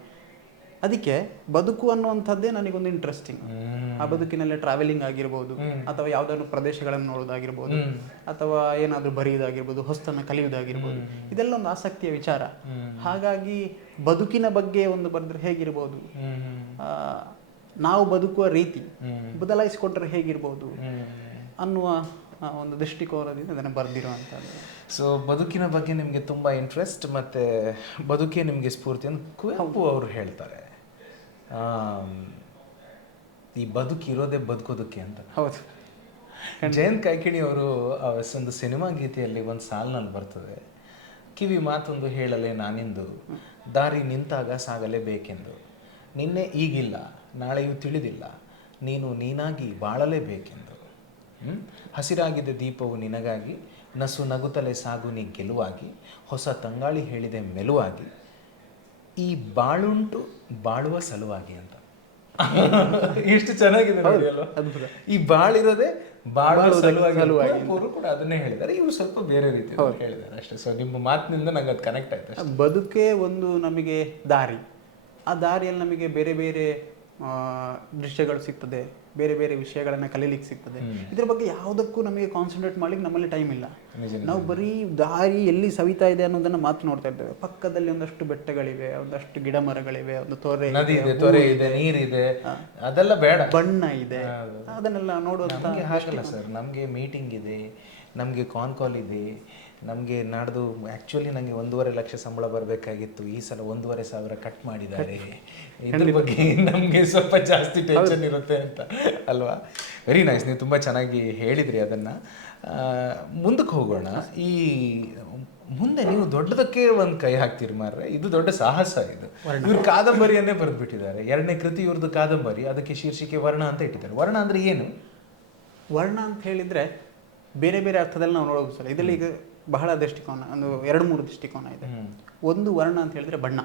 ಅದಕ್ಕೆ ಬದುಕು ಅನ್ನುವಂಥದ್ದೇ ನನಗೊಂದು ಇಂಟ್ರೆಸ್ಟಿಂಗ್. ಆ ಬದುಕಿನಲ್ಲಿ ಟ್ರಾವೆಲಿಂಗ್ ಆಗಿರ್ಬೋದು, ಅಥವಾ ಯಾವುದಾದ್ರು ಪ್ರದೇಶಗಳನ್ನು ನೋಡೋದಾಗಿರ್ಬೋದು, ಅಥವಾ ಏನಾದರೂ ಬರೆಯೋದಾಗಿರ್ಬೋದು, ಹೊಸತನ್ನು ಕಲಿಯೋದಾಗಿರ್ಬೋದು, ಇದೆಲ್ಲ ಒಂದು ಆಸಕ್ತಿಯ ವಿಚಾರ. ಹಾಗಾಗಿ ಬದುಕಿನ ಬಗ್ಗೆ ಒಂದು ಬರೆದ್ರೆ ಹೇಗಿರ್ಬೋದು, ನಾವು ಬದುಕುವ ರೀತಿ ಬದಲಾಯಿಸಿಕೊಂಡ್ರೆ ಹೇಗಿರ್ಬೋದು ಅನ್ನುವ ಒಂದು ದೃಷ್ಟಿಕೋನದಿಂದ ಅದನ್ನು ಬರೆದಿರುವಂಥದ್ದು. ಸೊ ಬದುಕಿನ ಬಗ್ಗೆ ನಿಮಗೆ ತುಂಬ ಇಂಟ್ರೆಸ್ಟ್, ಮತ್ತು ಬದುಕೇ ನಿಮಗೆ ಸ್ಫೂರ್ತಿ ಅಂತ ಕುವೆಂಪು ಅವರು ಹೇಳ್ತಾರೆ. ಈ ಬದುಕಿರೋದೇ ಬದುಕೋದಕ್ಕೆ ಅಂತ. ಹೌದು. ಜಯಂತ್ ಕಾಯ್ಕಿಣಿ ಅವರು ಒಂದು ಸಿನಿಮಾ ಗೀತೆಯಲ್ಲಿ ಒಂದು ಸಾಲಿನಲ್ಲಿ ಬರ್ತದೆ: ಕಿವಿ ಮಾತೊಂದು ಹೇಳಲೇ ನಾನಿಂದು, ದಾರಿ ನಿಂತಾಗ ಸಾಗಲೇಬೇಕೆಂದು, ನಿನ್ನೆ ಈಗಿಲ್ಲ ನಾಳೆಯೂ ತಿಳಿದಿಲ್ಲ, ನೀನು ನೀನಾಗಿ ಬಾಳಲೇಬೇಕೆಂದು, ಹಸಿರಾಗಿದೆ ದೀಪವು ನಿನಗಾಗಿ, ನಸು ನಗುತ್ತಲೇ ಸಾಗು ನೀ ಗೆಲುವಾಗಿ, ಹೊಸ ತಂಗಾಳಿ ಹೇಳಿದೆ ಮೆಲುವಾಗಿ, ಈ ಬಾಳುಂಟು ಬಾಳುವ ಸಲುವಾಗಿ ಅಂತ. ಎಷ್ಟು ಚೆನ್ನಾಗಿದೆ ನೋಡಿ ಅಲ್ವಾ? ಈ ಬಾಳಿರೋದೇ ಬಾಳುವ ಸಲುವಾಗಿ. ಅವರು ಕೂಡ ಅದನ್ನೇ ಹೇಳಿದ್ದಾರೆ, ಇವರು ಸ್ವಲ್ಪ ಬೇರೆ ರೀತಿ ಹೇಳಿದ್ದಾರೆ ಅಷ್ಟೇ. ಸೊ ನಿಮ್ಮ ಮಾತಿನಿಂದ ನಂಗೆ ಅದು ಕನೆಕ್ಟ್ ಆಯ್ತು. ಬದುಕೇ ಒಂದು ನಮಗೆ ದಾರಿ. ಆ ದಾರಿಯಲ್ಲಿ ನಮಗೆ ಬೇರೆ ಬೇರೆ ದೃಶ್ಯಗಳು ಸಿಗ್ತದೆ, ಬೇರೆ ಬೇರೆ ವಿಷಯಗಳನ್ನು ಕಲೀಲಿಕ್ಕೆ ಸಿಗ್ತದೆ. ಇದ್ರ ಬಗ್ಗೆ ಯಾವುದಕ್ಕೂ ನಮಗೆ ಕಾನ್ಸಂಟ್ರೇಟ್ ಮಾಡ್ಲಿಕ್ಕೆ ನಮ್ಮಲ್ಲಿ ಟೈಮ್ ಇಲ್ಲ. ನಾವು ಬರೀ ದಾರಿ ಎಲ್ಲಿ ಸವಿತಾ ಇದೆ ಅನ್ನೋದನ್ನ ಮಾತ್ರ ನೋಡ್ತಾ ಇದ್ದೇವೆ. ಪಕ್ಕದಲ್ಲಿ ಒಂದಷ್ಟು ಬೆಟ್ಟಗಳಿವೆ, ಒಂದಷ್ಟು ಗಿಡ ಮರಗಳಿವೆ, ಒಂದು ತೊರೆ ಇದೆ, ನೀರಿದೆ, ಅದೆಲ್ಲ ಬೇಡ, ಬಣ್ಣ ಇದೆ, ಅದನ್ನೆಲ್ಲ ನೋಡುವಂತ ಹಾಗಲ್ಲ ಸರ್. ನಮಗೆ ಮೀಟಿಂಗ್ ಇದೆ, ನಮಗೆ ಕಾಲ್ ಇದೆ, ನಮಗೆ ನಾಡ್ದು ಆ್ಯಕ್ಚುಲಿ ನನಗೆ 1.5 ಲಕ್ಷ ಸಂಬಳ ಬರಬೇಕಾಗಿತ್ತು, ಈ ಸಲ 1,500,000 ಕಟ್ ಮಾಡಿದ್ದಾರೆ. ಇದ್ರ ಬಗ್ಗೆ ನಮಗೆ ಸ್ವಲ್ಪ ಜಾಸ್ತಿ ಟೆನ್ಷನ್ ಇರುತ್ತೆ ಅಂತ ಅಲ್ವಾ? ವೆರಿ ನೈಸ್, ನೀವು ತುಂಬ ಚೆನ್ನಾಗಿ ಹೇಳಿದ್ರಿ ಅದನ್ನು. ಮುಂದಕ್ಕೆ ಹೋಗೋಣ. ಈ ಮುಂದೆ ನೀವು ದೊಡ್ಡದಕ್ಕೆ ಒಂದು ಕೈ ಹಾಕ್ತೀರಿ ಮಾರ್ರೆ, ಇದು ದೊಡ್ಡ ಸಾಹಸ. ಇದು ಇವ್ರು ಕಾದಂಬರಿಯನ್ನೇ ಬರೆದ್ಬಿಟ್ಟಿದ್ದಾರೆ. 2ನೇ ಕೃತಿ ಇವ್ರದ್ದು ಕಾದಂಬರಿ, ಅದಕ್ಕೆ ಶೀರ್ಷಿಕೆ ವರ್ಣ ಅಂತ ಇಟ್ಟಿದ್ದಾರೆ. ವರ್ಣ ಅಂದರೆ ಏನು? ವರ್ಣ ಅಂತ ಹೇಳಿದರೆ ಬೇರೆ ಬೇರೆ ಅರ್ಥದಲ್ಲಿ ನಾವು ನೋಡೋದು ಸರ್. ಇದರಲ್ಲಿ ಈಗ ಬಹಳ ದೃಷ್ಟಿಕೋನ, ಒಂದು 2-3 ದೃಷ್ಟಿಕೋನ ಇದೆ. ಒಂದು ವರ್ಣ ಅಂತ ಹೇಳಿದ್ರೆ ಬಣ್ಣ,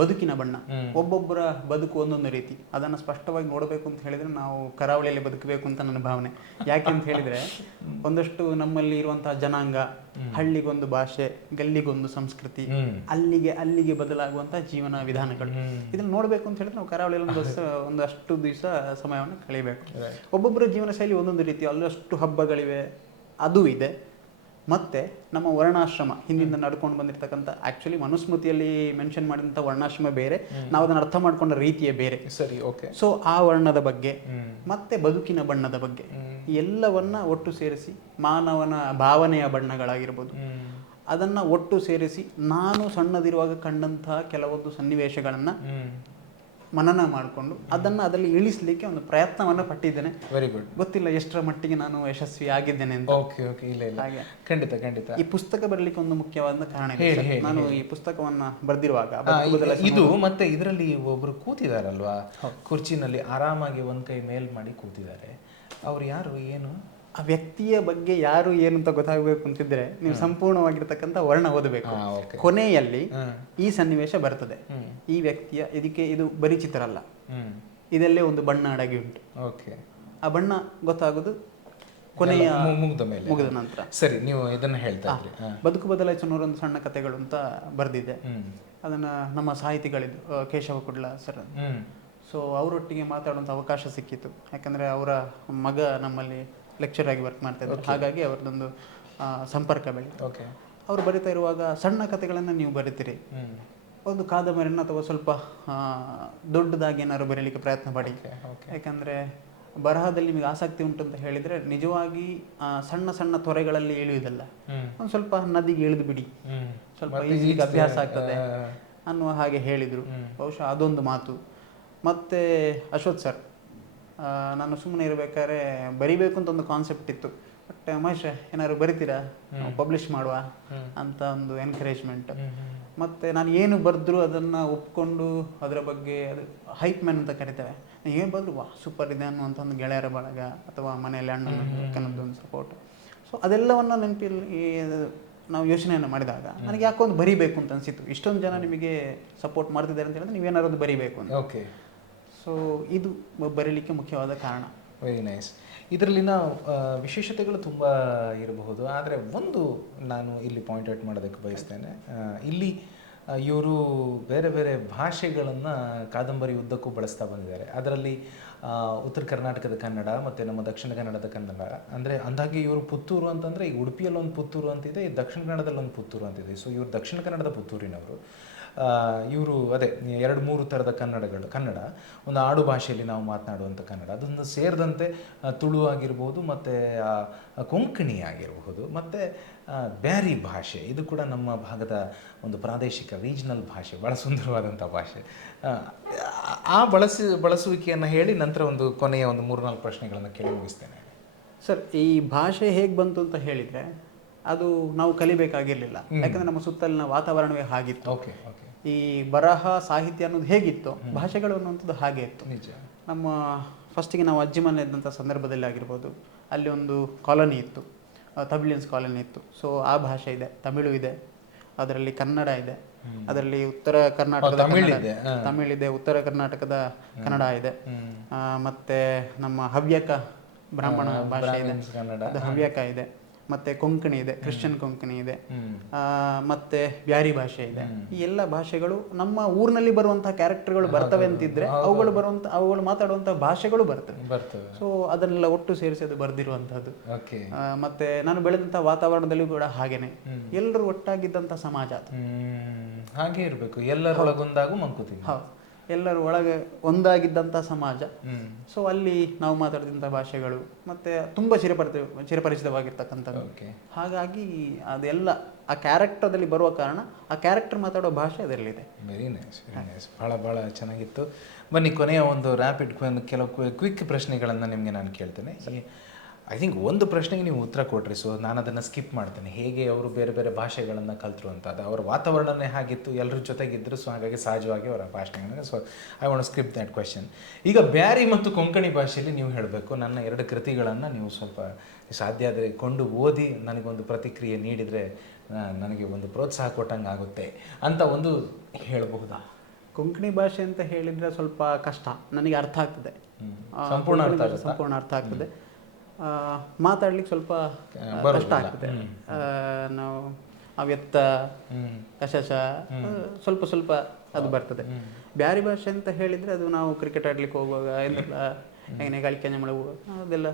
ಬದುಕಿನ ಬಣ್ಣ. ಒಬ್ಬೊಬ್ಬರ ಬದುಕು ಒಂದೊಂದು ರೀತಿ. ಅದನ್ನು ಸ್ಪಷ್ಟವಾಗಿ ನೋಡಬೇಕು ಅಂತ ಹೇಳಿದ್ರೆ ನಾವು ಕರಾವಳಿಯಲ್ಲಿ ಬದುಕಬೇಕು ಅಂತ ನನ್ನ ಭಾವನೆ. ಯಾಕೆ ಅಂತ ಹೇಳಿದ್ರೆ ಒಂದಷ್ಟು ನಮ್ಮಲ್ಲಿ ಇರುವಂತಹ ಜನಾಂಗ, ಹಳ್ಳಿಗೊಂದು ಭಾಷೆ, ಗಲ್ಲಿಗೊಂದು ಸಂಸ್ಕೃತಿ, ಅಲ್ಲಿಗೆ ಬದಲಾಗುವಂತಹ ಜೀವನ ವಿಧಾನಗಳು, ಇದನ್ನು ನೋಡಬೇಕು ಅಂತ ಹೇಳಿದ್ರೆ ನಾವು ಕರಾವಳಿಯಲ್ಲಿ ಒಂದಷ್ಟು ದಿವಸ ಸಮಯವನ್ನು ಕಳಿಬೇಕು. ಒಬ್ಬೊಬ್ಬರ ಜೀವನ ಶೈಲಿ ಒಂದೊಂದು ರೀತಿ, ಅಲ್ಲಷ್ಟು ಹಬ್ಬಗಳಿವೆ, ಅದು ಇದೆ. ಮತ್ತೆ ನಮ್ಮ ವರ್ಣಾಶ್ರಮ ಹಿಂದಿಂದ ನಡ್ಕೊಂಡು ಬಂದಿರತಕ್ಕಂಥ, ಆಕ್ಚುಲಿ ಮನುಸ್ಮೃತಿಯಲ್ಲಿ ಮೆನ್ಷನ್ ಮಾಡಿದಂಥ ವರ್ಣಾಶ್ರಮ ಬೇರೆ, ನಾವು ಅದನ್ನು ಅರ್ಥ ಮಾಡ್ಕೊಂಡ ರೀತಿಯೇ ಬೇರೆ. ಸರಿ, ಓಕೆ. ಸೊ ಆ ವರ್ಣದ ಬಗ್ಗೆ ಮತ್ತೆ ಬದುಕಿನ ಬಣ್ಣದ ಬಗ್ಗೆ ಎಲ್ಲವನ್ನ ಒಟ್ಟು ಸೇರಿಸಿ, ಮಾನವನ ಭಾವನೆಯ ಬಣ್ಣಗಳಾಗಿರ್ಬೋದು, ಅದನ್ನ ಒಟ್ಟು ಸೇರಿಸಿ ನಾನು ಸಣ್ಣದಿರುವಾಗ ಕಂಡಂತಹ ಕೆಲವೊಂದು ಸನ್ನಿವೇಶಗಳನ್ನ ಮನನ ಮಾಡಿಕೊಂಡು ಅದರಲ್ಲಿ ಇಳಿಸ್ಲಿಕ್ಕೆ ಒಂದು ಪ್ರಯತ್ನವನ್ನ ಪಟ್ಟಿದ್ದೇನೆ. Very good. ಗೊತ್ತಿಲ್ಲ ಎಷ್ಟರ ಮಟ್ಟಿಗೆ ನಾನು ಯಶಸ್ವಿ ಆಗಿದ್ದೇನೆ ಅಂತ. ಓಕೆ, ಇಲ್ಲ, ಖಂಡಿತ. ಈ ಪುಸ್ತಕ ಬರಲಿಕ್ಕೆ ಒಂದು ಮುಖ್ಯವಾದ ಕಾರಣ ಇದೆ. ನಾನು ಈ ಪುಸ್ತಕವನ್ನ ಬರೆದಿರುವಾಗ ಇದು ಮತ್ತೆ ಇದರಲ್ಲಿ ಒಬ್ರು ಕೂತಿದಾರಲ್ವಾ ಕುರ್ಚಿನಲ್ಲಿ, ಆರಾಮಾಗಿ ಒಂದ್ ಕೈ ಮೇಲ್ ಮಾಡಿ ಕೂತಿದ್ದಾರೆ. ಅವ್ರು ಯಾರು, ಏನು? ಆ ವ್ಯಕ್ತಿಯ ಬಗ್ಗೆ ಯಾರು ಏನು ಅಂತ ಗೊತ್ತಾಗಬೇಕು ಅಂತಿದ್ರೆ ನೀವು ಸಂಪೂರ್ಣವಾಗಿರ್ತಕ್ಕಂಥ ವರ್ಣ ಓದಬೇಕು. ಕೊನೆಯಲ್ಲಿ ಈ ಸನ್ನಿವೇಶ ಬರ್ತದೆ. ಈ ವ್ಯಕ್ತಿಯ ಇದು ಬರೀ ಚಿತ್ರ ಅಲ್ಲ, ಇದೆಲ್ಲೇ ಒಂದು ಬಣ್ಣ ಅಡಗಿ ಉಂಟು. ಆ ಬಣ್ಣ ಗೊತ್ತಾಗೋದು ಕೊನೆಯ ಮುಗಿದ ನಂತರ. ಸರಿ, ನೀವು ಇದನ್ನ ಹೇಳ್ತಾ ಇದ್ರಿ. ಬದುಕು ಬದಲಾಯಿಸೋ 101 ಸಣ್ಣ ಕಥೆಗಳು ಅಂತ ಬರೆದಿದೆ. ಅದನ್ನ ನಮ್ಮ ಸಾಹಿತಿಗಳಿದ್ದು ಕೇಶವ ಕುಡ್ಲ ಸರ್. ಸೊ ಅವರೊಟ್ಟಿಗೆ ಮಾತಾಡುವಂಥ ಅವಕಾಶ ಸಿಕ್ಕಿತ್ತು. ಯಾಕಂದರೆ ಅವರ ಮಗ ನಮ್ಮಲ್ಲಿ ಲೆಕ್ಚರ್ ಆಗಿ ವರ್ಕ್ ಮಾಡ್ತಾ ಇದ್ದಾರೆ. ಹಾಗಾಗಿ ಅವ್ರದ್ದೊಂದು ಸಂಪರ್ಕ ಬೆಳೀತು. ಓಕೆ. ಅವರು ಬರಿತಾ ಇರುವಾಗ ಸಣ್ಣ ಕಥೆಗಳನ್ನು ನೀವು ಬರಿತೀರಿ, ಒಂದು ಕಾದಂಬರಿಯನ್ನು ಅಥವಾ ಸ್ವಲ್ಪ ದೊಡ್ಡದಾಗಿ ಏನಾದ್ರು ಬರೀಲಿಕ್ಕೆ ಪ್ರಯತ್ನ ಪಡಿ. ಯಾಕಂದರೆ ಬರಹದಲ್ಲಿ ನಿಮಗೆ ಆಸಕ್ತಿ ಉಂಟು ಅಂತ ಹೇಳಿದರೆ ನಿಜವಾಗಿ ಸಣ್ಣ ಸಣ್ಣ ತೊರೆಗಳಲ್ಲಿ ಇಳಿಯುವುದಲ್ಲ, ಒಂದು ಸ್ವಲ್ಪ ನದಿಗೆ ಇಳಿದು ಬಿಡಿ, ಸ್ವಲ್ಪ ಈಜಿಗೆ ಅಭ್ಯಾಸ ಆಗ್ತದೆ ಅನ್ನುವ ಹಾಗೆ ಹೇಳಿದರು. ಬಹುಶಃ ಅದೊಂದು ಮಾತು. ಮತ್ತು ಅಶ್ವಥ್ ಸರ್, ನಾನು ಸುಮ್ಮನೆ ಇರಬೇಕಾದ್ರೆ ಬರಿಬೇಕು ಅಂತ ಒಂದು ಕಾನ್ಸೆಪ್ಟ್ ಇತ್ತು, ಬಟ್ ಮಹೇಶ್ ಏನಾದ್ರು ಬರಿತೀರಾ, ಪಬ್ಲಿಷ್ ಮಾಡುವ ಅಂತ ಒಂದು ಎನ್ಕರೇಜ್ಮೆಂಟ್. ಮತ್ತು ನಾನು ಏನು ಬರೆದ್ರು ಅದನ್ನು ಒಪ್ಕೊಂಡು ಅದರ ಬಗ್ಗೆ ಅದು ಹೈಪ್ ಮ್ಯಾನ್ ಅಂತ ಕರಿತೇವೆ, ಏನು ಬಂದರು ವಾ ಸೂಪರ್ ಇದೆ ಅನ್ನುವಂಥ ಒಂದು ಗೆಳೆಯರ ಬಳಗ ಅಥವಾ ಮನೆಯಲ್ಲಿ ಅಣ್ಣನದ್ದು ಒಂದು ಸಪೋರ್ಟ್. ಸೊ ಅದೆಲ್ಲವನ್ನು ನೆನಪಲ್ಲಿ ನಾವು ಯೋಚನೆಯನ್ನು ಮಾಡಿದಾಗ ನನಗೆ ಯಾಕೋ ಒಂದು ಬರಿಬೇಕು ಅಂತ ಅನಿಸಿತ್ತು. ಇಷ್ಟೊಂದು ಜನ ನಿಮಗೆ ಸಪೋರ್ಟ್ ಮಾಡ್ತಿದ್ದಾರೆ ಅಂತ ಹೇಳಿದ್ರೆ ನೀವೇನಾದ್ರು ಒಂದು ಬರಿಬೇಕು ಅಂತ. ಓಕೆ. ಸೊ ಇದು ಬರೀಲಿಕ್ಕೆ ಮುಖ್ಯವಾದ ಕಾರಣ. Very nice. ಇದರಲ್ಲಿನ ವಿಶೇಷತೆಗಳು ತುಂಬ ಇರಬಹುದು, ಆದರೆ ಒಂದು ನಾನು ಇಲ್ಲಿ ಪಾಯಿಂಟ್ ಔಟ್ ಮಾಡೋದಕ್ಕೆ ಬಯಸ್ತೇನೆ. ಇಲ್ಲಿ ಇವರು ಬೇರೆ ಬೇರೆ ಭಾಷೆಗಳನ್ನು ಕಾದಂಬರಿ ಉದ್ದಕ್ಕೂ ಬಳಸ್ತಾ ಬಂದಿದ್ದಾರೆ. ಅದರಲ್ಲಿ ಉತ್ತರ ಕರ್ನಾಟಕದ ಕನ್ನಡ ಮತ್ತು ನಮ್ಮ ದಕ್ಷಿಣ ಕನ್ನಡದ ಕನ್ನಡ, ಅಂದರೆ ಅಂದಾಗೆ ಇವರು ಪುತ್ತೂರು ಅಂತಂದರೆ ಈಗ ಉಡುಪಿಯಲ್ಲಿ ಒಂದು ಪುತ್ತೂರು ಅಂತಿದೆ, ಈ ದಕ್ಷಿಣ ಕನ್ನಡದಲ್ಲಿ ಒಂದು ಪುತ್ತೂರು ಅಂತಿದೆ. ಸೊ ಇವರು ದಕ್ಷಿಣ ಕನ್ನಡದ ಪುತ್ತೂರಿನವರು. ಇವರು ಅದೇ 2-3 ಥರದ ಕನ್ನಡ, ಒಂದು ಆಡು ಭಾಷೆಯಲ್ಲಿ ನಾವು ಮಾತನಾಡುವಂಥ ಕನ್ನಡ, ಅದೊಂದು ಸೇರಿದಂತೆ ತುಳು ಆಗಿರ್ಬೋದು, ಮತ್ತು ಕೊಂಕಣಿ ಆಗಿರಬಹುದು, ಮತ್ತು ಬ್ಯಾರಿ ಭಾಷೆ, ಇದು ಕೂಡ ನಮ್ಮ ಭಾಗದ ಒಂದು ಪ್ರಾದೇಶಿಕ ರೀಜ್ನಲ್ ಭಾಷೆ, ಭಾಳ ಸುಂದರವಾದಂಥ ಭಾಷೆ. ಬಳಸುವಿಕೆಯನ್ನು ಹೇಳಿ ನಂತರ ಒಂದು ಕೊನೆಯ ಒಂದು 3-4 ಪ್ರಶ್ನೆಗಳನ್ನು ಕೇಳಿ ಮುಗಿಸ್ತೇನೆ. ಸರ್, ಈ ಭಾಷೆ ಹೇಗೆ ಬಂತು ಅಂತ ಹೇಳಿದರೆ ಅದು ನಾವು ಕಲಿಬೇಕಾಗಿರಲಿಲ್ಲ, ಯಾಕಂದರೆ ನಮ್ಮ ಸುತ್ತಲಿನ ವಾತಾವರಣವೇ ಹಾಗಿತ್ತು. Okay okay. ಈ ಬರಹ ಸಾಹಿತ್ಯ ಅನ್ನೋದು ಹೇಗಿತ್ತು, ಭಾಷೆಗಳು ಅನ್ನುವಂಥದ್ದು ಹಾಗೆ ಇತ್ತು. ನಿಜ. ನಮ್ಮ ಫಸ್ಟಿಗೆ ನಾವು ಅಜ್ಜಿ ಮನೆ ಇದ್ದಂಥ ಸಂದರ್ಭದಲ್ಲಿ ಆಗಿರ್ಬೋದು, ಅಲ್ಲಿ ಒಂದು ಕಾಲೋನಿ ಇತ್ತು, ತಮಿಳಿಯನ್ಸ್ ಕಾಲೋನಿ ಇತ್ತು. ಸೊ ಆ ಭಾಷೆ ಇದೆ, ತಮಿಳು ಇದೆ, ಅದರಲ್ಲಿ ಕನ್ನಡ ಇದೆ, ಅದರಲ್ಲಿ ಉತ್ತರ ಕರ್ನಾಟಕದ ತಮಿಳಿದೆ, ಉತ್ತರ ಕರ್ನಾಟಕದ ಕನ್ನಡ ಇದೆ, ಮತ್ತು ನಮ್ಮ ಹವ್ಯಕ ಬ್ರಾಹ್ಮಣ ಭಾಷೆ ಇದೆ, ಅದು ಹವ್ಯಕ ಇದೆ, ಮತ್ತು ಕೊಂಕಣಿ ಇದೆ, ಕ್ರಿಶ್ಚಿಯನ್ ಕೊಂಕಣಿ ಇದೆ, ಮತ್ತು ಬ್ಯಾರಿ ಭಾಷೆ ಇದೆ. ಈ ಎಲ್ಲ ಭಾಷೆಗಳು ನಮ್ಮ ಊರಿನಲ್ಲಿ ಬರುವಂತಹ ಕ್ಯಾರೆಕ್ಟರ್ಗಳು ಬರ್ತವೆ ಅಂತಿದ್ರೆ ಅವುಗಳು ಮಾತಾಡುವಂತಹ ಭಾಷೆಗಳು ಬರ್ತವೆ. ಸೊ ಅದನ್ನೆಲ್ಲ ಒಟ್ಟು ಸೇರಿಸಿ ಅದು ಬರೆದಿರುವಂತಹದ್ದು. ಮತ್ತೆ ನಾನು ಬೆಳೆದಂಥ ವಾತಾವರಣದಲ್ಲಿ ಕೂಡ ಹಾಗೇನೆ, ಎಲ್ಲರೂ ಒಟ್ಟಾಗಿದ್ದಂಥ ಸಮಾಜ ಅದು. ಹಾಗೆ ಇರಬೇಕು, ಎಲ್ಲರೊಳಗೊಂದಾಗೂ ಮಂಕುತಿಮ್ಮ. ಹೌದು, ಎಲ್ಲರೂ ಒಳಗೆ ಒಂದಾಗಿದ್ದಂಥ ಸಮಾಜ. ಸೊ ಅಲ್ಲಿ ನಾವು ಮಾತಾಡ್ತಿದ್ದಂಥ ಭಾಷೆಗಳು ಮತ್ತೆ ತುಂಬ ಚಿರಪರಿಚಿತವಾಗಿರ್ತಕ್ಕಂಥದ್ದು. ಹಾಗಾಗಿ ಅದೆಲ್ಲ ಆ ಕ್ಯಾರೆಕ್ಟರ್ದಲ್ಲಿ ಬರುವ ಕಾರಣ ಆ ಕ್ಯಾರೆಕ್ಟರ್ ಮಾತಾಡೋ ಭಾಷೆ ಅದರಲ್ಲಿದೆ. Very nice, very nice. ಭಾಳ ಚೆನ್ನಾಗಿತ್ತು. ಬನ್ನಿ, ಕೊನೆಯ ಒಂದು ರ್ಯಾಪಿಡ್ ಕೆಲವು ಕ್ವಿಕ್ ಪ್ರಶ್ನೆಗಳನ್ನು ನಿಮಗೆ ನಾನು ಕೇಳ್ತೇನೆ. ಐ ಥಿಂಕ್ ಒಂದು ಪ್ರಶ್ನೆಗೆ ನೀವು ಉತ್ತರ ಕೊಟ್ರಿ, ಸೊ ನಾನು ಅದನ್ನು ಸ್ಕಿಪ್ ಮಾಡ್ತೇನೆ. ಹೇಗೆ ಅವರು ಬೇರೆ ಬೇರೆ ಭಾಷೆಗಳನ್ನು ಕಲ್ತರು ಅಂತ, ಅದು ಅವರ ವಾತಾವರಣನೇ ಹಾಗಿತ್ತು, ಎಲ್ಲರ ಜೊತೆಗಿದ್ದರು, ಸೊ ಹಾಗಾಗಿ ಸಹಜವಾಗಿ ಅವರ ಭಾಷೆಗಳನ್ನು. So I want skip that question. ಈಗ ಬ್ಯಾರಿ ಮತ್ತು ಕೊಂಕಣಿ ಭಾಷೆಯಲ್ಲಿ ನೀವು ಹೇಳಬೇಕು, ನನ್ನ 2 ಕೃತಿಗಳನ್ನು ನೀವು ಸ್ವಲ್ಪ ಸಾಧ್ಯ ಆದರೆ ಕೊಂಡು ಓದಿ ನನಗೊಂದು ಪ್ರತಿಕ್ರಿಯೆ ನೀಡಿದರೆ ನನಗೆ ಒಂದು ಪ್ರೋತ್ಸಾಹ ಕೊಟ್ಟಂಗೆ ಆಗುತ್ತೆ ಅಂತ ಒಂದು ಹೇಳಬಹುದಾ? ಕೊಂಕಣಿ ಭಾಷೆ ಅಂತ ಹೇಳಿದರೆ ಸ್ವಲ್ಪ ಕಷ್ಟ, ನನಗೆ ಅರ್ಥ ಆಗ್ತದೆ, ಸಂಪೂರ್ಣ ಅರ್ಥ ಆಗ್ತದೆ. ಮಾತಾಡ್ಲಿಕ್ಕೆ ಸ್ವಲ್ಪ ಕಷ್ಟ ಆಗ್ತದೆ. ನಾವು ಅವ್ಯತ್ತ ಕಶಶ ಸ್ವಲ್ಪ ಅದು ಬರ್ತದೆ. ಬ್ಯಾರಿ ಭಾಷೆ ಅಂತ ಹೇಳಿದರೆ ಅದು ನಾವು ಕ್ರಿಕೆಟ್ ಆಡ್ಲಿಕ್ಕೆ ಹೋಗುವಾಗ ಎಲ್ಲ ಹೇಗೆ ಗಳಿಕೆ ಮಾಡುವಾಗ ಅದೆಲ್ಲ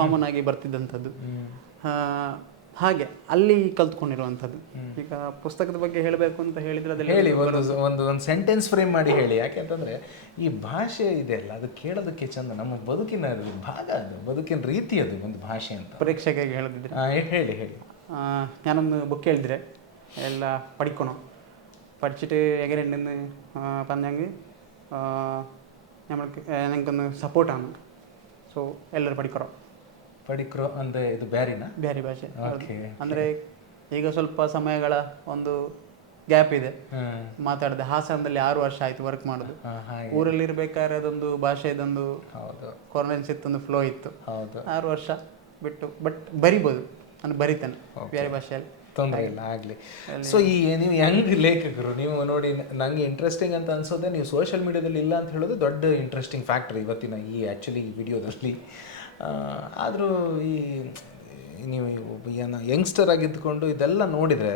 ಕಾಮನ್ ಆಗಿ ಬರ್ತಿದ್ದಂಥದ್ದು. ಹಾಗೆ ಅಲ್ಲಿ ಕಲ್ತ್ಕೊಂಡಿರುವಂಥದ್ದು. ಈಗ ಪುಸ್ತಕದ ಬಗ್ಗೆ ಹೇಳಬೇಕು ಅಂತ ಹೇಳಿದರೆ ಅದೆಲ್ಲ ಹೇಳಿ, ಒಂದು ಸೆಂಟೆನ್ಸ್ ಫ್ರೇಮ್ ಮಾಡಿ ಹೇಳಿ. ಯಾಕೆಂತಂದರೆ ಈ ಭಾಷೆ ಇದೆಯಲ್ಲ, ಅದು ಕೇಳೋದಕ್ಕೆ ಚಂದ, ನಮ್ಮ ಬದುಕಿನ ಭಾಗ, ಅದು ಬದುಕಿನ ರೀತಿ, ಅದು ಒಂದು ಭಾಷೆ ಅಂತ. ಪರೀಕ್ಷೆಗೆ ಹೇಳದಿದ್ರೆ ಹೇಳಿ. ഞാനൊന്ന് ബുക്ക് എഴുതിരെ എല്ലാ പഠിക്കണം, പഠിച്ചിട്ട് എങ്ങനെയുണ്ടെന്ന് പറഞ്ഞെങ്കിൽ നമ്മൾക്ക് ഞങ്ങൾക്കൊന്ന് സപ്പോർട്ടാണ്. ಸೊ ಎಲ್ಲರೂ ಪಡಿಕ್ರೋ ಅಂದರೆ ಇದು ಬ್ಯಾರಿ ಭಾಷೆ. ಅಂದರೆ ಈಗ ಸ್ವಲ್ಪ ಸಮಯಗಳ ಒಂದು ಗ್ಯಾಪ್ ಇದೆ, ಮಾತಾಡದೆ. ಹಾಸನದಲ್ಲಿ 6 ವರ್ಷ ಆಯ್ತು ವರ್ಕ್ ಮಾಡೋದು. ಊರಲ್ಲಿ ಇರ್ಬೇಕಾದ್ರೆ ಅದೊಂದು ಭಾಷೆ, ಇದೊಂದು ಕಾನ್ಫಿಡೆನ್ಸ್ ಇತ್ತು, ಒಂದು ಫ್ಲೋ ಇತ್ತು. 6 ವರ್ಷ ಬಿಟ್ಟು ಬಟ್ ಬರಿಬೋದು, ನಾನು ಬರಿತೇನೆ ಬೇರೆ ಭಾಷೆಯಲ್ಲಿ, ತೊಂದರೆ ಇಲ್ಲ, ಆಗಲಿ. ಸೊ ಈ ನೀವು ಯಂಗ್ ಲೇಖಕರು, ನೀವು ನೋಡಿ, ನನಗೆ ಇಂಟ್ರೆಸ್ಟಿಂಗ್ ಅಂತ ಅನ್ಸೋದೆ ನೀವು ಸೋಷಿಯಲ್ ಮೀಡಿಯಾದಲ್ಲಿ ಇಲ್ಲ ಅಂತ ಹೇಳೋದು ದೊಡ್ಡ ಇಂಟ್ರೆಸ್ಟಿಂಗ್ ಫ್ಯಾಕ್ಟರ್ ಇವತ್ತಿನ ಈ ಆ್ಯಕ್ಚುಲಿ ಈ ವಿಡಿಯೋದಲ್ಲಿ. ಆದರೂ ಈ ನೀವು ಯಂಗ್ಸ್ಟರ್ ಆಗಿದ್ದುಕೊಂಡು ಇದೆಲ್ಲ ನೋಡಿದರೆ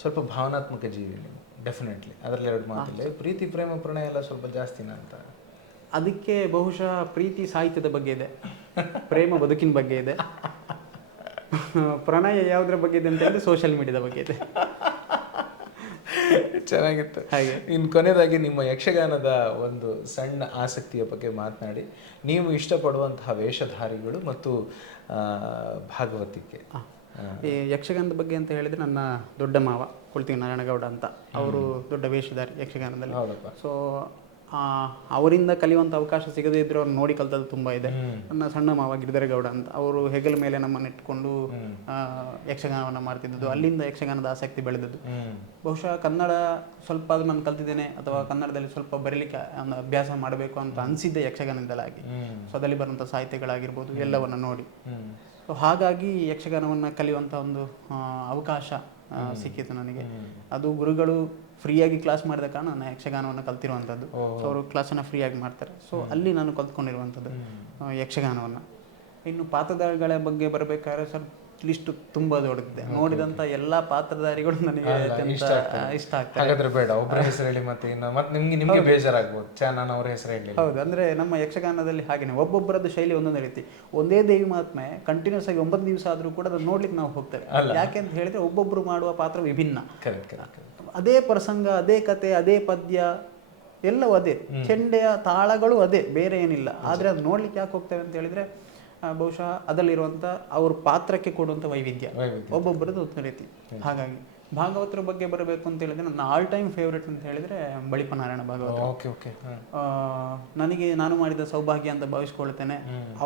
ಸ್ವಲ್ಪ ಭಾವನಾತ್ಮಕ ಜೀವಿ ನೀವು, ಡೆಫಿನೆಟ್ಲಿ. ಅದರಲ್ಲಿ 2 ಮಾತಿಲ್ಲ, ಪ್ರೀತಿ ಪ್ರೇಮ ಪ್ರಣಯ ಎಲ್ಲ ಸ್ವಲ್ಪ ಜಾಸ್ತಿನ ಅಂತ. ಅದಕ್ಕೆ ಬಹುಶಃ ಪ್ರೀತಿ ಸಾಹಿತ್ಯದ ಬಗ್ಗೆ ಇದೆ, ಪ್ರೇಮ ಬದುಕಿನ ಬಗ್ಗೆ ಇದೆ, ಪ್ರಣಯ ಯಾವುದ್ರ ಬಗ್ಗೆ ಇದೆ ಅಂತ ಹೇಳಿದ್ರೆ ಸೋಷಿಯಲ್ ಮೀಡಿಯಾದ ಬಗ್ಗೆ ಇದೆ. ಚೆನ್ನಾಗಿತ್ತು. ಹಾಗೆ ಇನ್ನು ಕೊನೆಯದಾಗಿ ನಿಮ್ಮ ಯಕ್ಷಗಾನದ ಒಂದು ಸಣ್ಣ ಆಸಕ್ತಿಯ ಬಗ್ಗೆ ಮಾತನಾಡಿ, ನೀವು ಇಷ್ಟಪಡುವಂತಹ ವೇಷಧಾರಿಗಳು ಮತ್ತು ಭಾಗವತಿಕೆ. ಈ ಯಕ್ಷಗಾನದ ಬಗ್ಗೆ ಅಂತ ಹೇಳಿದ್ರೆ ನನ್ನ ದೊಡ್ಡ ಮಾವ ಕುಳ್ತಿ ನಾರಾಯಣಗೌಡ ಅಂತ, ಅವರು ದೊಡ್ಡ ವೇಷಧಾರಿ ಯಕ್ಷಗಾನದಲ್ಲಿ. ಸೊ ಅವರಿಂದ ಕಲಿಯುವಂಥ ಅವಕಾಶ ಸಿಗದೇ ಇದ್ರೂ ಅವ್ರು ನೋಡಿ ಕಲ್ತದ್ದು ತುಂಬ ಇದೆ. ನನ್ನ ಸಣ್ಣ ಮಾವ ಗಿರಿಧರಗೌಡ ಅಂತ, ಅವರು ಹೆಗಲ ಮೇಲೆ ನಮ್ಮನ್ನು ಇಟ್ಕೊಂಡು ಯಕ್ಷಗಾನವನ್ನು ಮಾಡ್ತಿದ್ದದ್ದು, ಅಲ್ಲಿಂದ ಯಕ್ಷಗಾನದ ಆಸಕ್ತಿ ಬೆಳೆದದ್ದು. ಬಹುಶಃ ಕನ್ನಡ ಸ್ವಲ್ಪ ಅದು ನಾನು ಕಲ್ತಿದ್ದೇನೆ, ಅಥವಾ ಕನ್ನಡದಲ್ಲಿ ಸ್ವಲ್ಪ ಬರೀಲಿಕ್ಕೆ ಒಂದು ಅಭ್ಯಾಸ ಮಾಡಬೇಕು ಅಂತ ಅನಿಸಿದ್ದೆ ಯಕ್ಷಗಾನದಿಂದಲಾಗಿ. ಸೊ ಅದಲ್ಲಿ ಬರುವಂಥ ಸಾಹಿತ್ಯಗಳಾಗಿರ್ಬೋದು ಎಲ್ಲವನ್ನು ನೋಡಿ. ಸೊ ಹಾಗಾಗಿ ಯಕ್ಷಗಾನವನ್ನು ಕಲಿಯುವಂಥ ಒಂದು ಅವಕಾಶ ಸಿಕ್ಕಿತು ನನಗೆ. ಅದು ಗುರುಗಳು ಫ್ರೀಯಾಗಿ ಕ್ಲಾಸ್ ಮಾಡಿದ ಕಾರಣ ನಾನು ಯಕ್ಷಗಾನವನ್ನು ಕಲ್ತಿರುವಂಥದ್ದು. ಸೊ ಅವರು ಕ್ಲಾಸನ್ನು ಫ್ರೀಯಾಗಿ ಮಾಡ್ತಾರೆ. ಸೊ ಅಲ್ಲಿ ನಾನು ಕಲ್ತ್ಕೊಂಡಿರುವಂಥದ್ದು ಯಕ್ಷಗಾನವನ್ನು. ಇನ್ನು ಪಾತ್ರಧಾರಿಗಳ ಬಗ್ಗೆ ಬರಬೇಕಾದ್ರೆ ಸ್ವಲ್ಪ ಲಿಸ್ಟ್ ತುಂಬ ದೊಡ್ಡದಿದೆ. ನೋಡಿದಂಥ ಎಲ್ಲ ಪಾತ್ರಧಾರಿಗಳು ನನಗೆ ಇಷ್ಟ ಆಗ್ತಾರೆ. ಹಾಗಾದ್ರೆ ಬೇಡ, ಒಬ್ಬರ ಹೆಸರು ಹೇಳಿ. ಮತ್ತೆ ನಿಮ್ಗೆ ಬೇಜಾರಾಗ್ಬೋದು, ನಾನು ಅವ್ರ ಹೆಸರು ಹೇಳಿ. ಹೌದು, ಅಂದ್ರೆ ನಮ್ಮ ಯಕ್ಷಗಾನದಲ್ಲಿ ಹಾಗೇನೆ ಒಬ್ಬೊಬ್ಬರದ್ದು ಶೈಲಿ ಒಂದೊಂದು ರೀತಿ. ಒಂದೇ ದೇವಿ ಮಹಾತ್ಮೆ ಕಂಟಿನ್ಯೂಸ್ ಆಗಿ 9 ದಿವಸ ಆದ್ರೂ ಕೂಡ ಅದನ್ನ ನೋಡ್ಲಿಕ್ಕೆ ನಾವು ಹೋಗ್ತೇವೆ. ಯಾಕೆ ಅಂತ ಹೇಳಿದ್ರೆ ಒಬ್ಬೊಬ್ರು ಮಾಡುವ ಪಾತ್ರ ವಿಭಿನ್ನ. ಅದೇ ಪ್ರಸಂಗ, ಅದೇ ಕತೆ, ಅದೇ ಪದ್ಯ, ಎಲ್ಲವೂ ಅದೇ, ಚೆಂಡೆಯ ತಾಳಗಳು ಅದೇ, ಬೇರೆ ಏನಿಲ್ಲ. ಆದ್ರೆ ಅದು ನೋಡ್ಲಿಕ್ಕೆ ಯಾಕೆ ಹೋಗ್ತೇವೆ ಅಂತ ಹೇಳಿದ್ರೆ ಬಹುಶಃ ಅದರಲ್ಲಿರುವಂಥ ಅವ್ರ ಪಾತ್ರಕ್ಕೆ ಕೊಡುವಂಥ ವೈವಿಧ್ಯ ಒಬ್ಬೊಬ್ಬರದ್ದು ಒಂದು ರೀತಿ. ಹಾಗಾಗಿ ಭಾಗವತರ ಬಗ್ಗೆ ಬರಬೇಕು ಅಂತ ಹೇಳಿದ್ರೆ ನನ್ನ ಆಲ್ ಟೈಮ್ ಫೇವ್ರೆಟ್ ಅಂತ ಹೇಳಿದ್ರೆ ಬಳಿಪ ನಾರಾಯಣ ಭಾಗವತ. ನಾನು ಮಾಡಿದ ಸೌಭಾಗ್ಯ ಅಂತ ಭಾವಿಸ್ಕೊಳ್ತೇನೆ.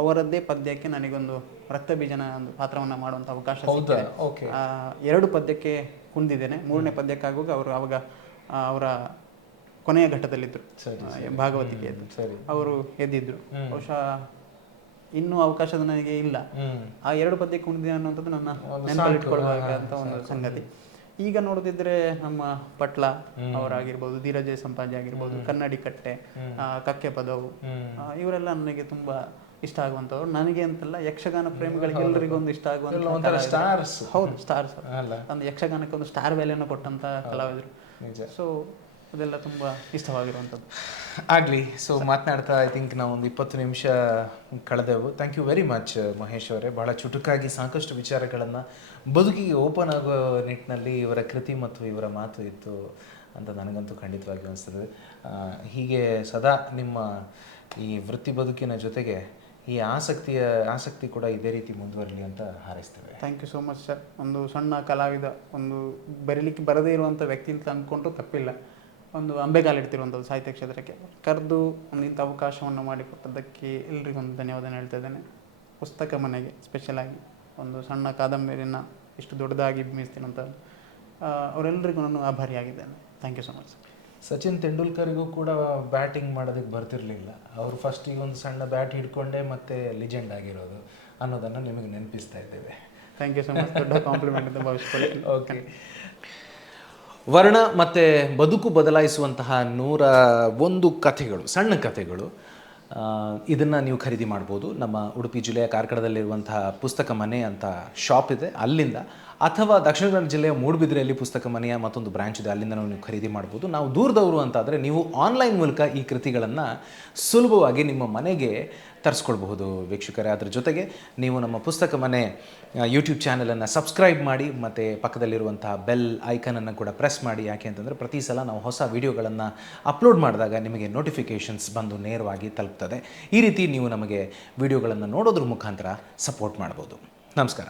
ಅವರದ್ದೇ ಪದ್ಯಕ್ಕೆ ನನಗೊಂದು ರಕ್ತ ಬೀಜನ ಒಂದು ಪಾತ್ರವನ್ನು ಮಾಡುವಂಥ ಅವಕಾಶ ಸಿಕ್ಕಿದೆ. 2 ಪದ್ಯಕ್ಕೆ ಕುಣಿದಿದ್ದೇನೆ. 3ನೇ ಪದ್ಯಕ್ಕಾಗುವಾಗ ಅವರು ಅವಾಗ ಅವರ ಕೊನೆಯ ಘಟ್ಟದಲ್ಲಿದ್ದರು, ಭಾಗವತಿಕೆಯದ್ದು. ಅವರು ಎದ್ದಿದ್ರು. ಬಹುಶಃ ಇನ್ನೂ ಅವಕಾಶ ನನಗೆ ಇಲ್ಲ. ಆ 2 ಪದ್ಯಕ್ಕೆ ಕುಣಿದಿದೆ ಅನ್ನುವಂಥದ್ದು ನನ್ನ ನೆನಪಲ್ಲಿಟ್ಕೊಳ್ಬೇಕಂತ ಒಂದು ಸಂಗತಿ. ಈಗ ನೋಡೋದಿದ್ರೆ ನಮ್ಮ ಪಟ್ಲ ಅವರಾಗಿರ್ಬೋದು, ಧೀರಜಯ ಸಂಪಾಜಿ ಆಗಿರ್ಬೋದು, ಕನ್ನಡಿ ಕಟ್ಟೆ, ಕಕ್ಕೆ ಪದವು, ಇವರೆಲ್ಲ ನನಗೆ ತುಂಬಾ ಇಷ್ಟ ಆಗುವಂಥವ್ರು. ನನಗೆ ಅಂತಲ್ಲ, ಯಕ್ಷಗಾನ ಪ್ರೇಮಿಗಳಿಗೆ ಎಲ್ಲರಿಗೂ ಒಂದು ಇಷ್ಟ ಆಗುವಂಥ ಸ್ಟಾರ್ಸ್. ಹೌದು, ಸ್ಟಾರ್ಸ್. ಒಂದು ಯಕ್ಷಗಾನಕ್ಕೆ ಒಂದು ಸ್ಟಾರ್ ವ್ಯಾಲ್ಯೂನ ಕೊಟ್ಟಂತ ಕಲಾವಿದರು. ಸೊ ಅದೆಲ್ಲ ತುಂಬ ಇಷ್ಟವಾಗಿರುವಂಥದ್ದು. ಆಗಲಿ. ಸೊ ಮಾತನಾಡ್ತಾ ಐ ಥಿಂಕ್ ನಾವು ಒಂದು 20 ನಿಮಿಷ ಕಳೆದೆವು. Thank you very much Mahesh ಅವರೇ. ಬಹಳ ಚುಟುಕಾಗಿ ಸಾಕಷ್ಟು ವಿಚಾರಗಳನ್ನು ಬದುಕಿಗೆ ಓಪನ್ ಆಗೋ ನಿಟ್ಟಿನಲ್ಲಿ ಇವರ ಕೃತಿ ಮತ್ತು ಇವರ ಮಾತು ಇತ್ತು ಅಂತ ನನಗಂತೂ ಖಂಡಿತವಾಗಿ ಅನಿಸ್ತದೆ. ಹೀಗೆ ಸದಾ ನಿಮ್ಮ ಈ ವೃತ್ತಿ ಬದುಕಿನ ಜೊತೆಗೆ ಈ ಆಸಕ್ತಿ ಕೂಡ ಇದೇ ರೀತಿ ಮುಂದುವರಲಿ ಅಂತ ಹಾರೈಸ್ತೇವೆ. Thank you so much sir. ಒಂದು ಸಣ್ಣ ಕಲಾವಿದ, ಒಂದು ಬರೀಲಿಕ್ಕೆ ಬರದೇ ಇರುವಂಥ ವ್ಯಕ್ತಿ ಅಂತ ಅಂದ್ಕೊಂಡು ತಪ್ಪಿಲ್ಲ. ಒಂದು ಅಂಬೆಗಾಲಿಡ್ತಿರುವಂಥದ್ದು ಸಾಹಿತ್ಯ ಕ್ಷೇತ್ರಕ್ಕೆ ಕರೆದು ಒಂದು ಇಂಥ ಅವಕಾಶವನ್ನು ಮಾಡಿಕೊಟ್ಟದ್ದಕ್ಕೆ ಎಲ್ರಿಗೊಂದು ಧನ್ಯವಾದ ಹೇಳ್ತಾ ಇದ್ದೇನೆ. ಪುಸ್ತಕ ಮನೆಗೆ ಸ್ಪೆಷಲಾಗಿ ಒಂದು ಸಣ್ಣ ಕಾದಂಬರಿನ ಇಷ್ಟು ದೊಡ್ಡದಾಗಿ ಮೀಸ್ತೀನಂತ ಅವರೆಲ್ಲರಿಗೂ ನಾನು ಆಭಾರಿಯಾಗಿದ್ದೇನೆ. Thank you so much. Sachin ತೆಂಡೂಲ್ಕರ್ಗೂ ಕೂಡ ಬ್ಯಾಟಿಂಗ್ ಮಾಡೋದಕ್ಕೆ ಬರ್ತಿರ್ಲಿಲ್ಲ. ಅವರು ಫಸ್ಟಿಗೆ ಒಂದು ಸಣ್ಣ ಬ್ಯಾಟ್ ಹಿಡ್ಕೊಂಡೇ ಮತ್ತೆ ಲಿಜೆಂಡ್ ಆಗಿರೋದು ಅನ್ನೋದನ್ನು ನಿಮಗೆ ನೆನಪಿಸ್ತಾ ಇದ್ದೇವೆ. Thank you so much. ದೊಡ್ಡ ಕಾಂಪ್ಲಿಮೆಂಟ್ ಅಂತ ಭಾವಿಸ್ಕೊಳ್ಳಿ. ಓಕೆ. ವರ್ಣ ಮತ್ತು ಬದುಕು ಬದಲಾಯಿಸುವಂತಹ 101 ಕಥೆಗಳು, ಸಣ್ಣ ಕಥೆಗಳು, ಇದನ್ನು ನೀವು ಖರೀದಿ ಮಾಡ್ಬೋದು. ನಮ್ಮ ಉಡುಪಿ ಜಿಲ್ಲೆಯ ಕಾರ್ಕಳದಲ್ಲಿರುವಂತಹ ಪುಸ್ತಕ ಮನೆ ಅಂತ ಶಾಪ್ ಇದೆ, ಅಲ್ಲಿಂದ. ಅಥವಾ ದಕ್ಷಿಣ ಕನ್ನಡ ಜಿಲ್ಲೆಯ ಮೂಡುಬಿದಿರೆಯಲ್ಲಿ ಪುಸ್ತಕ ಮನೆಯ ಮತ್ತೊಂದು ಬ್ರಾಂಚ್ ಇದೆ, ಅಲ್ಲಿಂದ ನೀವು ಖರೀದಿ ಮಾಡ್ಬೋದು. ನಾವು ದೂರದವರು ಅಂತಾದರೆ ನೀವು ಆನ್ಲೈನ್ ಮೂಲಕ ಈ ಕೃತಿಗಳನ್ನು ಸುಲಭವಾಗಿ ನಿಮ್ಮ ಮನೆಗೆ ತರಿಸ್ಕೊಳ್ಬಹುದು ವೀಕ್ಷಕರೇ. ಅದರ ಜೊತೆಗೆ ನೀವು ನಮ್ಮ ಪುಸ್ತಕ ಮನೆ ಯೂಟ್ಯೂಬ್ ಚಾನಲನ್ನು ಸಬ್ಸ್ಕ್ರೈಬ್ ಮಾಡಿ ಮತ್ತು ಪಕ್ಕದಲ್ಲಿರುವಂಥ ಬೆಲ್ ಐಕನನ್ನು ಕೂಡ ಪ್ರೆಸ್ ಮಾಡಿ. ಯಾಕೆ ಅಂತಂದರೆ ಪ್ರತಿ ಸಲ ನಾವು ಹೊಸ ವಿಡಿಯೋಗಳನ್ನು ಅಪ್ಲೋಡ್ ಮಾಡಿದಾಗ ನಿಮಗೆ ನೋಟಿಫಿಕೇಷನ್ಸ್ ಬಂದು ನೇರವಾಗಿ ತಲುಪ್ತದೆ. ಈ ರೀತಿ ನೀವು ನಮಗೆ ವಿಡಿಯೋಗಳನ್ನು ನೋಡೋದ್ರ ಮುಖಾಂತರ ಸಪೋರ್ಟ್ ಮಾಡ್ಬೋದು. ನಮಸ್ಕಾರ.